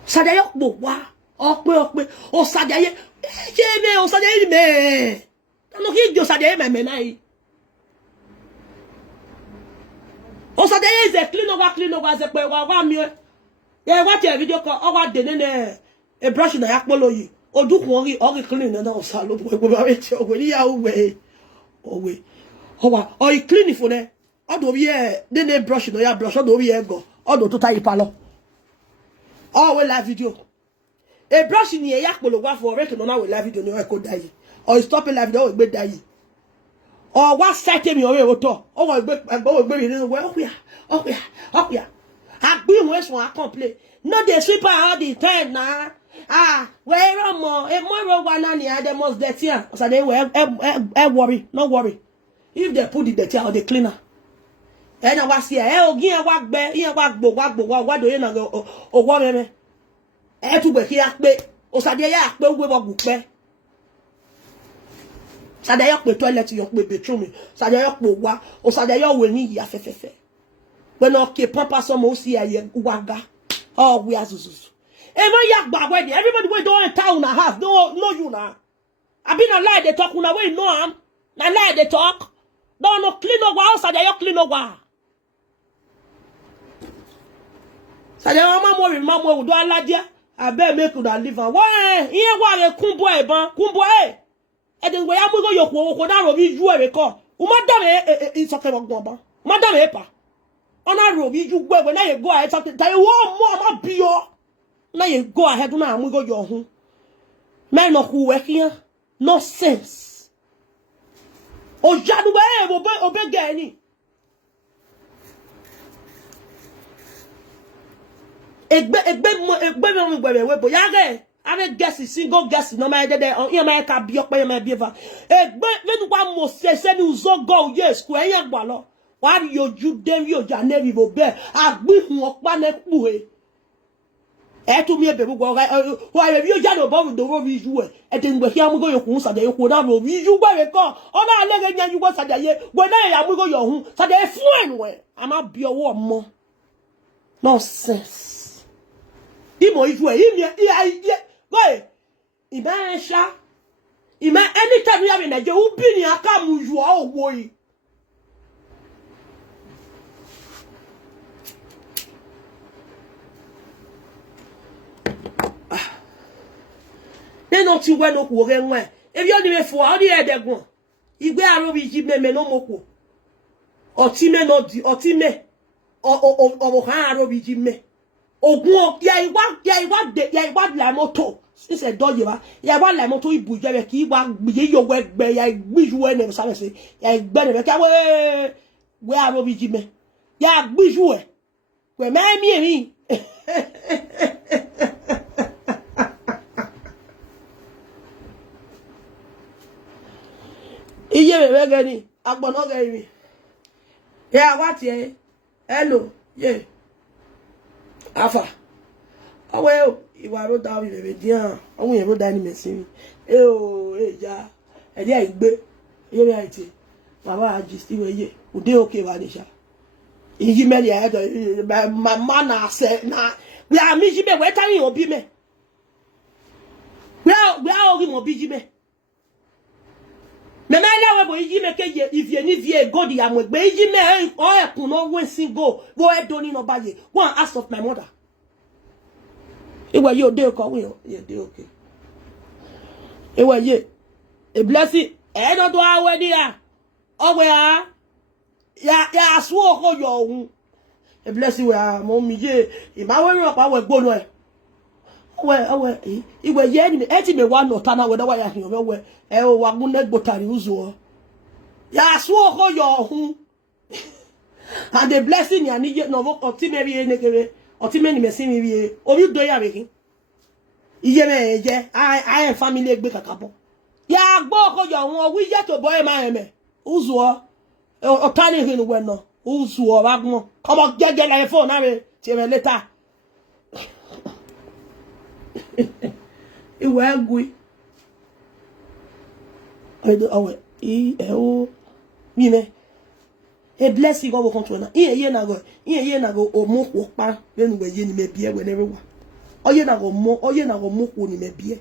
Sadayok bo wa. Okpe. O sadaye. Jeme o sadaye me. No he do sadaye me nai. O sadaye is a clean over ze pe wa mi. Yeah, watch a video call. Oh, what the a brush in the apple you. Or do one or clean and all salad. Away. Oh, you clean it for there. I do then they brush no ya brush do we go. I do to tie palo. Oh, we live video. A brush in the yak will go for it no live video no could die. Or stop a live video with die. Or what set me away with talk. Oh, I go bury it well. Oh, yeah. I been west one complain. No, they sweep all the time now. Where am I? A more one on the other most dirty. So they were worry, no worry. If they put the dirty out, the cleaner. And I was here, give walk bear, walk bo, what do you know? Or what? To be here, or Sadia, don't we walk bear. Sadia, the toilet, you will be true me. Sadia, or Sadia will need ya fefe. When okay, Papa some osi aye waga. Oh, we are zuzu. Everybody we don't town a half. No, you now. I been a lie they talk una way no am. Na lie they talk. No clean over outside they clean over. Sadia mama do aladia. I bet make una live. Why? Here wa kumbo e. E den we amugo yoko na robi ju e ko. Madam e so ke gbon. Madam e pa. On a robe, you go when I go ahead, something. Tell you one more be your. Now you go ahead, now we go your home. Man of who work here, no sense. Oh, January, obey Gany. A baby, but yage. I guess it's single guess no matter there on your can be up by my beaver. A baby, one more says, send you so go, yes, square young wallow. Why you them you Janevi will bear? I wish walk one way. To me, baby, why have you done about the road you? And then we hear go your home, so they could have you where they go. On our leg, you was at the year when I am go your home, so they flew way. I'm not be a warm more. Nonsense. Imo if we why? Imansha. Anytime you have in a job, I come you all worry. Not you well working well. If you're only for how the other one, if we are over me no more. Or time or time or hand over me. Or go, yeah, what la moto. Since a dog you are, yeah, what la moto, you put your key, one be your work, by I wish you were never say, yeah, better, where are over me? Yeah, wish you were. Where me. Iye me gani agbono ga imi ya what ye hello ye afa awe iwa ro da wi bebe dian awon yen ro da ni mesin ja e dia igbe ye me aiti baba aji stiwe ye ude okay wa ni sha iyi me le ajo mama na se na we are mi jibe we tan obi me we are ogi mo bi jibe me la we bo yi me ke ye Ivie ni vie God ya mo gbe yi me o ekun no we single wo e do ni no baye one ask of my mother ewa ye ode ko we ye de okay ewa ye e blessing e no do awe dia o we ya asu ko yo ohun e blessing we mo mi ye e ma we ro pa we gbonu e iwe ye ni e ti me wa no tana we da wa ya hin o we e o wa gun negbotari uzo ya so ko yo hun and the blessing ya ni no vo oti me bi enekere oti me ni me sin mi bi o bi do ya be kin iye me je I family egbe kakabo ya gbo ko yo won wi je to boy ma eme uzo o tani hin we no uzo wa gun come get la phone na me ti me later iwe agui I do Oh, me me. A blessing God will control na. Ye na go o mo wo pa when we ye ni me bie whenever wa. Oye na go mo ko ni me bie.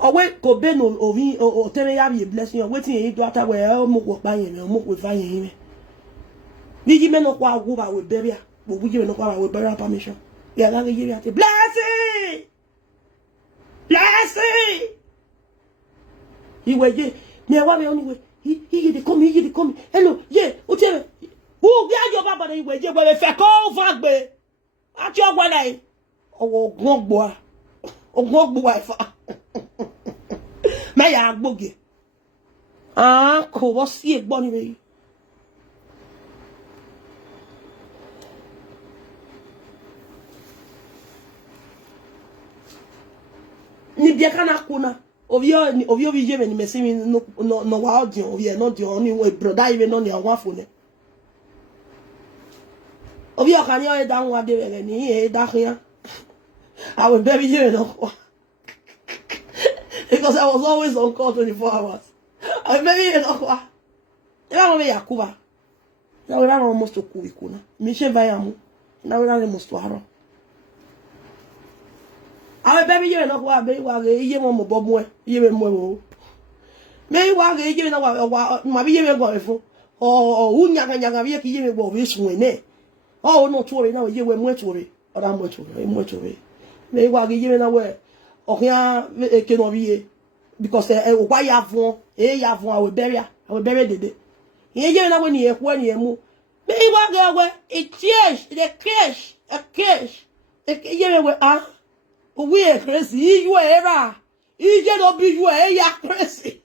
Owe ko be no ovi o teme ya be blessing. Wetin ye do after we mo wo pa yen mo wo fa yen. We give me no kwa go ba we bury. We give me no kwa we bury permission. Yeah, na give you blessing. Blessing. He we ye me wa me only way. He dey come. Hello, yeah, o tell me. Who get your baba dey we je we fe ko fa gbe. Ati ogwa lai. Owo ogun gbo ifa. Me ya gboge. Ah, ko wo si egbo ni we. Ni bia kana kuna. Ovio vije me ni mesimi no wa audio ovie no di oni we brother even no ni anwa phone. Ovio kan yo e da nwa de bele ni e da khian. I will baby you no. Because I was always on call 24 hours. I will baby you no. Ela me yakuba. Na ora no almost to kuikuna. Mi she vai amu. Na ora no almost to haro. Awe baby you no wa be wa ge iye mo bobo e iye me mo wo me wa ge iye na wa ma bi iye me go efun unyanga bi e ki iye me go bi sun ene no to re na iye we mo to re ora mo to re me wa ge iye me na we okia e ke no bi e because o kwa ya fun awe bury dede iye me na we ni e ku ni e mu me wa ge we e crash iye me we we are crazy. You ever? You just be you are crazy.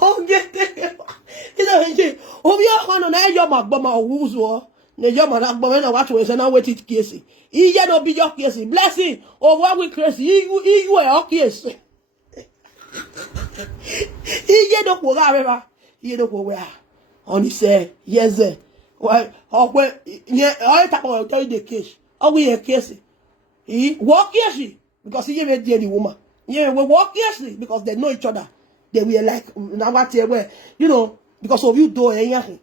Oh, get it. Oh, we are going to your Magbama who's war. Your Magbama, what was an away it case. You just be your case. Blessing. Oh, what we crazy. You are case. You just go wherever. You don't go where. Only say, yes, sir. Well, oh, yeah, I talk about the case. Oh, we are case. He walk yesterday because he made the woman. Yeah, we walk yesterday because they know each other. They were like now what where because of you do anything.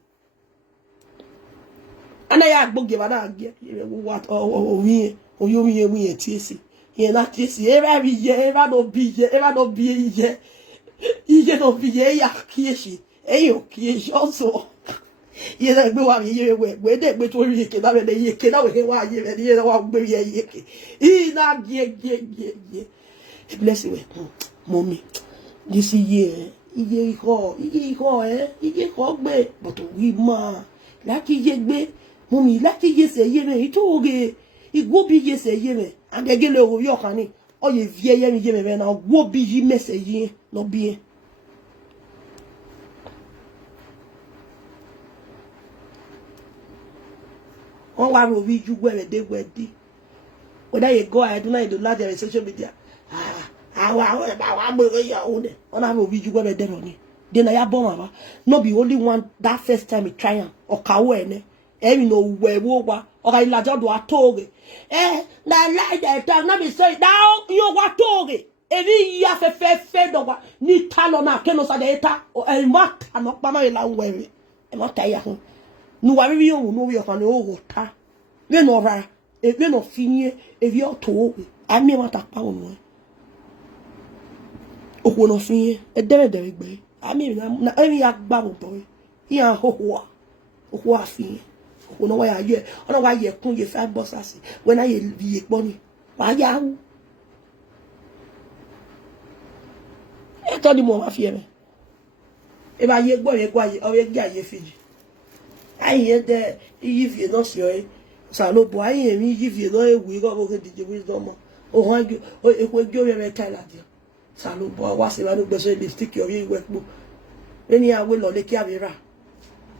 And I ask give what we TC. He not TC every year, ever no be here. He no be here kishi. Eyo kishi also. Ye na gbe wa mi ye we de gbe to ri ke na be ye ke na we wa ye be ye na wa gbe ye ke I na ye bless you mommy this year iye ko gbe but we ma láti ye gbe mommy láti ye se ye me to ge igwo bi ye se ye me and ge le o yo kan ni o ye vie ye mi ye me na gwo bi yi me se ye no bi on wa ro vi ju gwe de whether you go ahead na you do not there social media wa mo ya o de on na ro vi ju gwe de ro ni na ya bon mama no be only one that first time he try am o kawo ene you know we wa o ka ila jodo atoge na like that time na be say now you wa toge evi ya fe do wa ni talo na ke no sa de eta o e mata no pa ma ila nwe e mata ya ho nu wa bi yo no wi o kan o ta we no ra e we no finie e vi o to a mi mata pa o no o ko no finie e dere gbe a mi na e mi agba bo boy ya ho o afin o no wa ya ye ona wa ye kun ye 5 bossas when I ye po ni wa ya hu e to di mo ma fi e me e ba ye gbo ye kwa ye o ye ga ye fiji aye de Ivie no se o sa lo bo aye mi Ivie no ewu go go dije wisdom o han o e ko jo me ta la di sa lo bo wa se ba no gbe so lipstick o ye we po eni awe lo le ki avera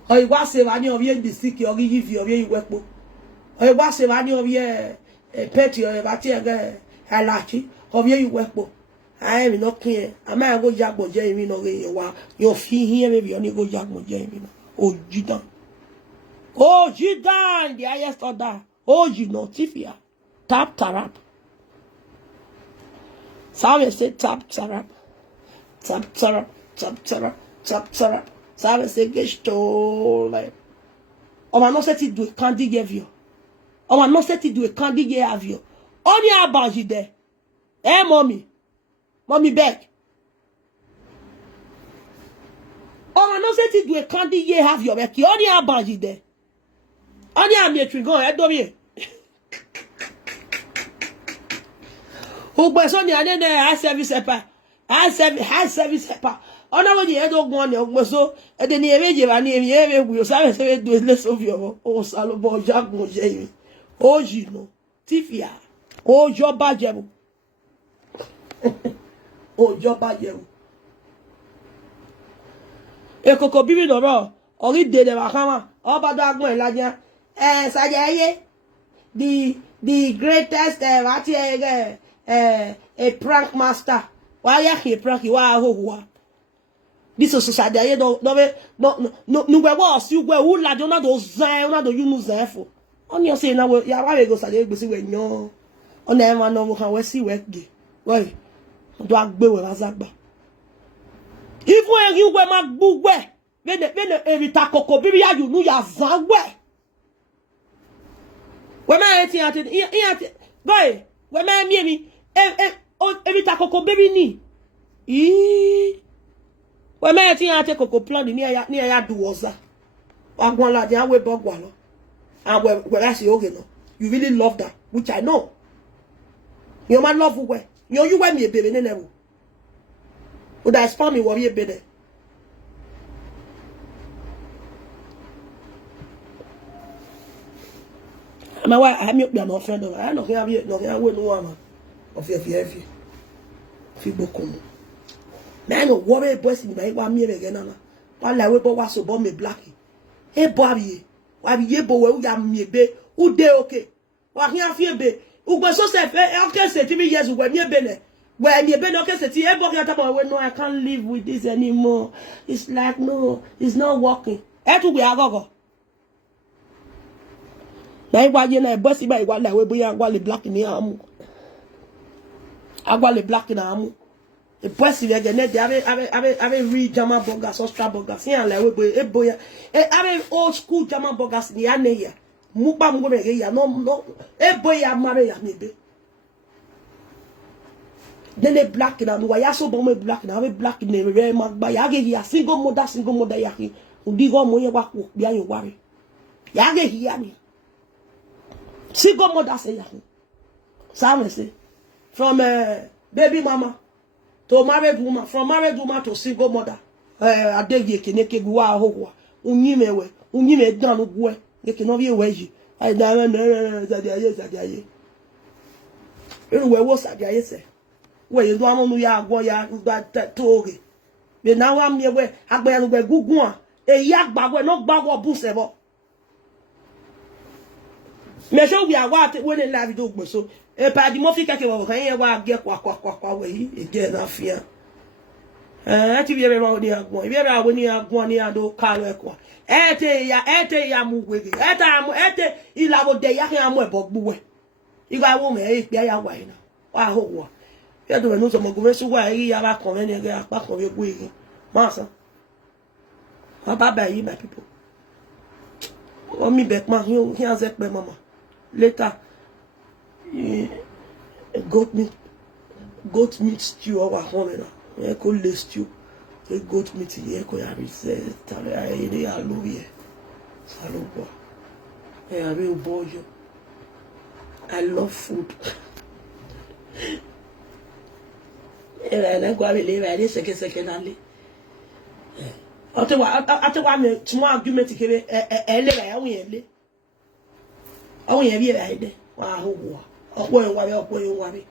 o i wa se ba ni o ye lipstick o Ivie o ye we po o i wa se ba ni o ye peti o ba ti ege alachi o ye we po aye mi no kin a ma go jagbo je mi no re wa yo fi hin me bi o ni go jagbo je mi no o jidan. Oh, Jidan, the highest order. Oh, you know, Tifia. Tap, tarap. Ça veut dire tap tarap. Tap tarap. Tap tarap. Tap tarap. Ça veut dire que je te on va non c'est tu dois candidat vieux. On va non c'est tu dois candidat vieux. On y a banjide. Eh mommy. Mommy back. On va non c'est tu dois candidat vieux avec qui on y a banjide. On y a mieux tu gon et domie. Ou besoin y a né à service pas. À service pas. On a dit edo gwan ne ogboso e de ni emeje ba ni eme bu yo sabe se do le sofio o salo bo jagun je oji no tifia o jo baje bu o jo baje bu e koko bibi no ro ori de ba kama o ba do agbon ilaja sajaye the greatest a prank master wa ya he prank wa ho this is society no we was you we who la na do zan na do you no zan for on you say na we ya wa we go sade gbesi we yan on e ma no mo kan we si we ge we do agbe we razagba even you we ma gbu we ne evita koko bibi ya you nu ya zan we ma eti ati boy we ma mi evita koko baby ni we me ti ate koko plan ni ya duoza agwon la dia we bogwa lo and we that's okay no you really love that which I know you man love we you we me bebe ne never o da spam me worry bebe ama wa ami opi am friend o I no can have no can we no ama of fi bokum man no worry boys in my wa me again na wa la we bo wa so bo me black e bo abi wa bi ye bo we ya me be u de okay wa hin afie be u gbo so se fe okay say 3 years we me be ne we me be no okay say ti e bo kan ta we no I can't live with this anymore it's like no it's not working e tu we agogo na igwa je na boss ba igwa la we bo ya agwa le black ni amu agwa le black na amu the boss is again they real German burgers Austria burgers here like we boy ave old school German burgers ni ane here mupa mu me ya no boy ya mare ya mebe then the black na no ya so bon me black na ave black na very magba ya ge ya single mother ya ki udigo mo ye wa ko bia yo ware ya ge ya ni single mother say ya Sam say from baby mama to married woman, from married woman to single mother. Adegi keneke guwa howa. Unyimewe, unyime danu guwe. Neke no vie weji. Ai da zadiaye. We wo sadiaye se. We you do amonu ya agwo ya gba toge. Be na wa mi we agba ya gbe gugun a. E ya gbagwe no gbagwo bu sebo. Me show we are what when in live do so. E pa di mo fi keke wo kan ye wa ge kwa we yi e je na fia ti bi e ba ni agbon bi e ba wo ni agbon ni ado ka lo ekwa ete ya mu wege ete ilawo de ya kan mu ebo gbuwe igba wo me e pe ya wa ina wa ho wo ya do no so mo go so wa yi ya ba kon ni ge apa kon we gbu igi ma sa ba yi my people o mi bet ma hi an zek pe mama later goat meat stew over home na ko le stew goat meat ye ko ya rise tare ai ni aluye salubo abi bojo I love food na kwa le ba ni seke na le ate wa me tumo argument kebe le ba ya won le awon ye bi ba ide wa ho wo opo yin wa bi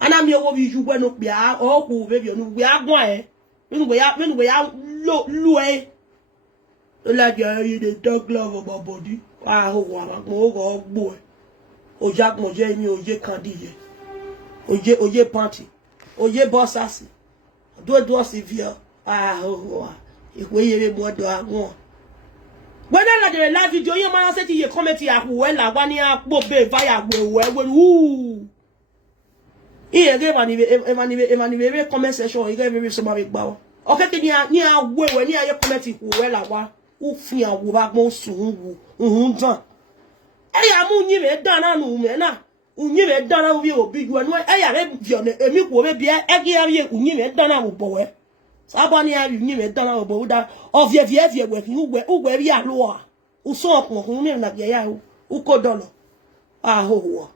ana mi owo bi ju gbe no pe a oku baby onu we agbon menu we ya lu e la je the dog love of my body wa ho wa mo go gbo o ja mo je mi oje kan diye oje panty oje bossasi do severe ho wa iwe ye mo do agbon when I like live video, you man say you comment here well la wa ni apo be via we Ege manive comment section ege very so ma be gba o. Okay ke ni a wewe ni aye comment ku we la wa. U fi an wo ba gbon sun wu. Dan. E ya mu yin me dan na nu me na. Unyi me dan na wi obi ju anu e ya re vione emi ku be bia e ge ya wi unyi me dan na wo bo we. Saba ni a unyi me dan na wo bo da. O vie we ki u we bi alo a. U so okun kun ni na ge ya u ko dolo. Ah ho wo.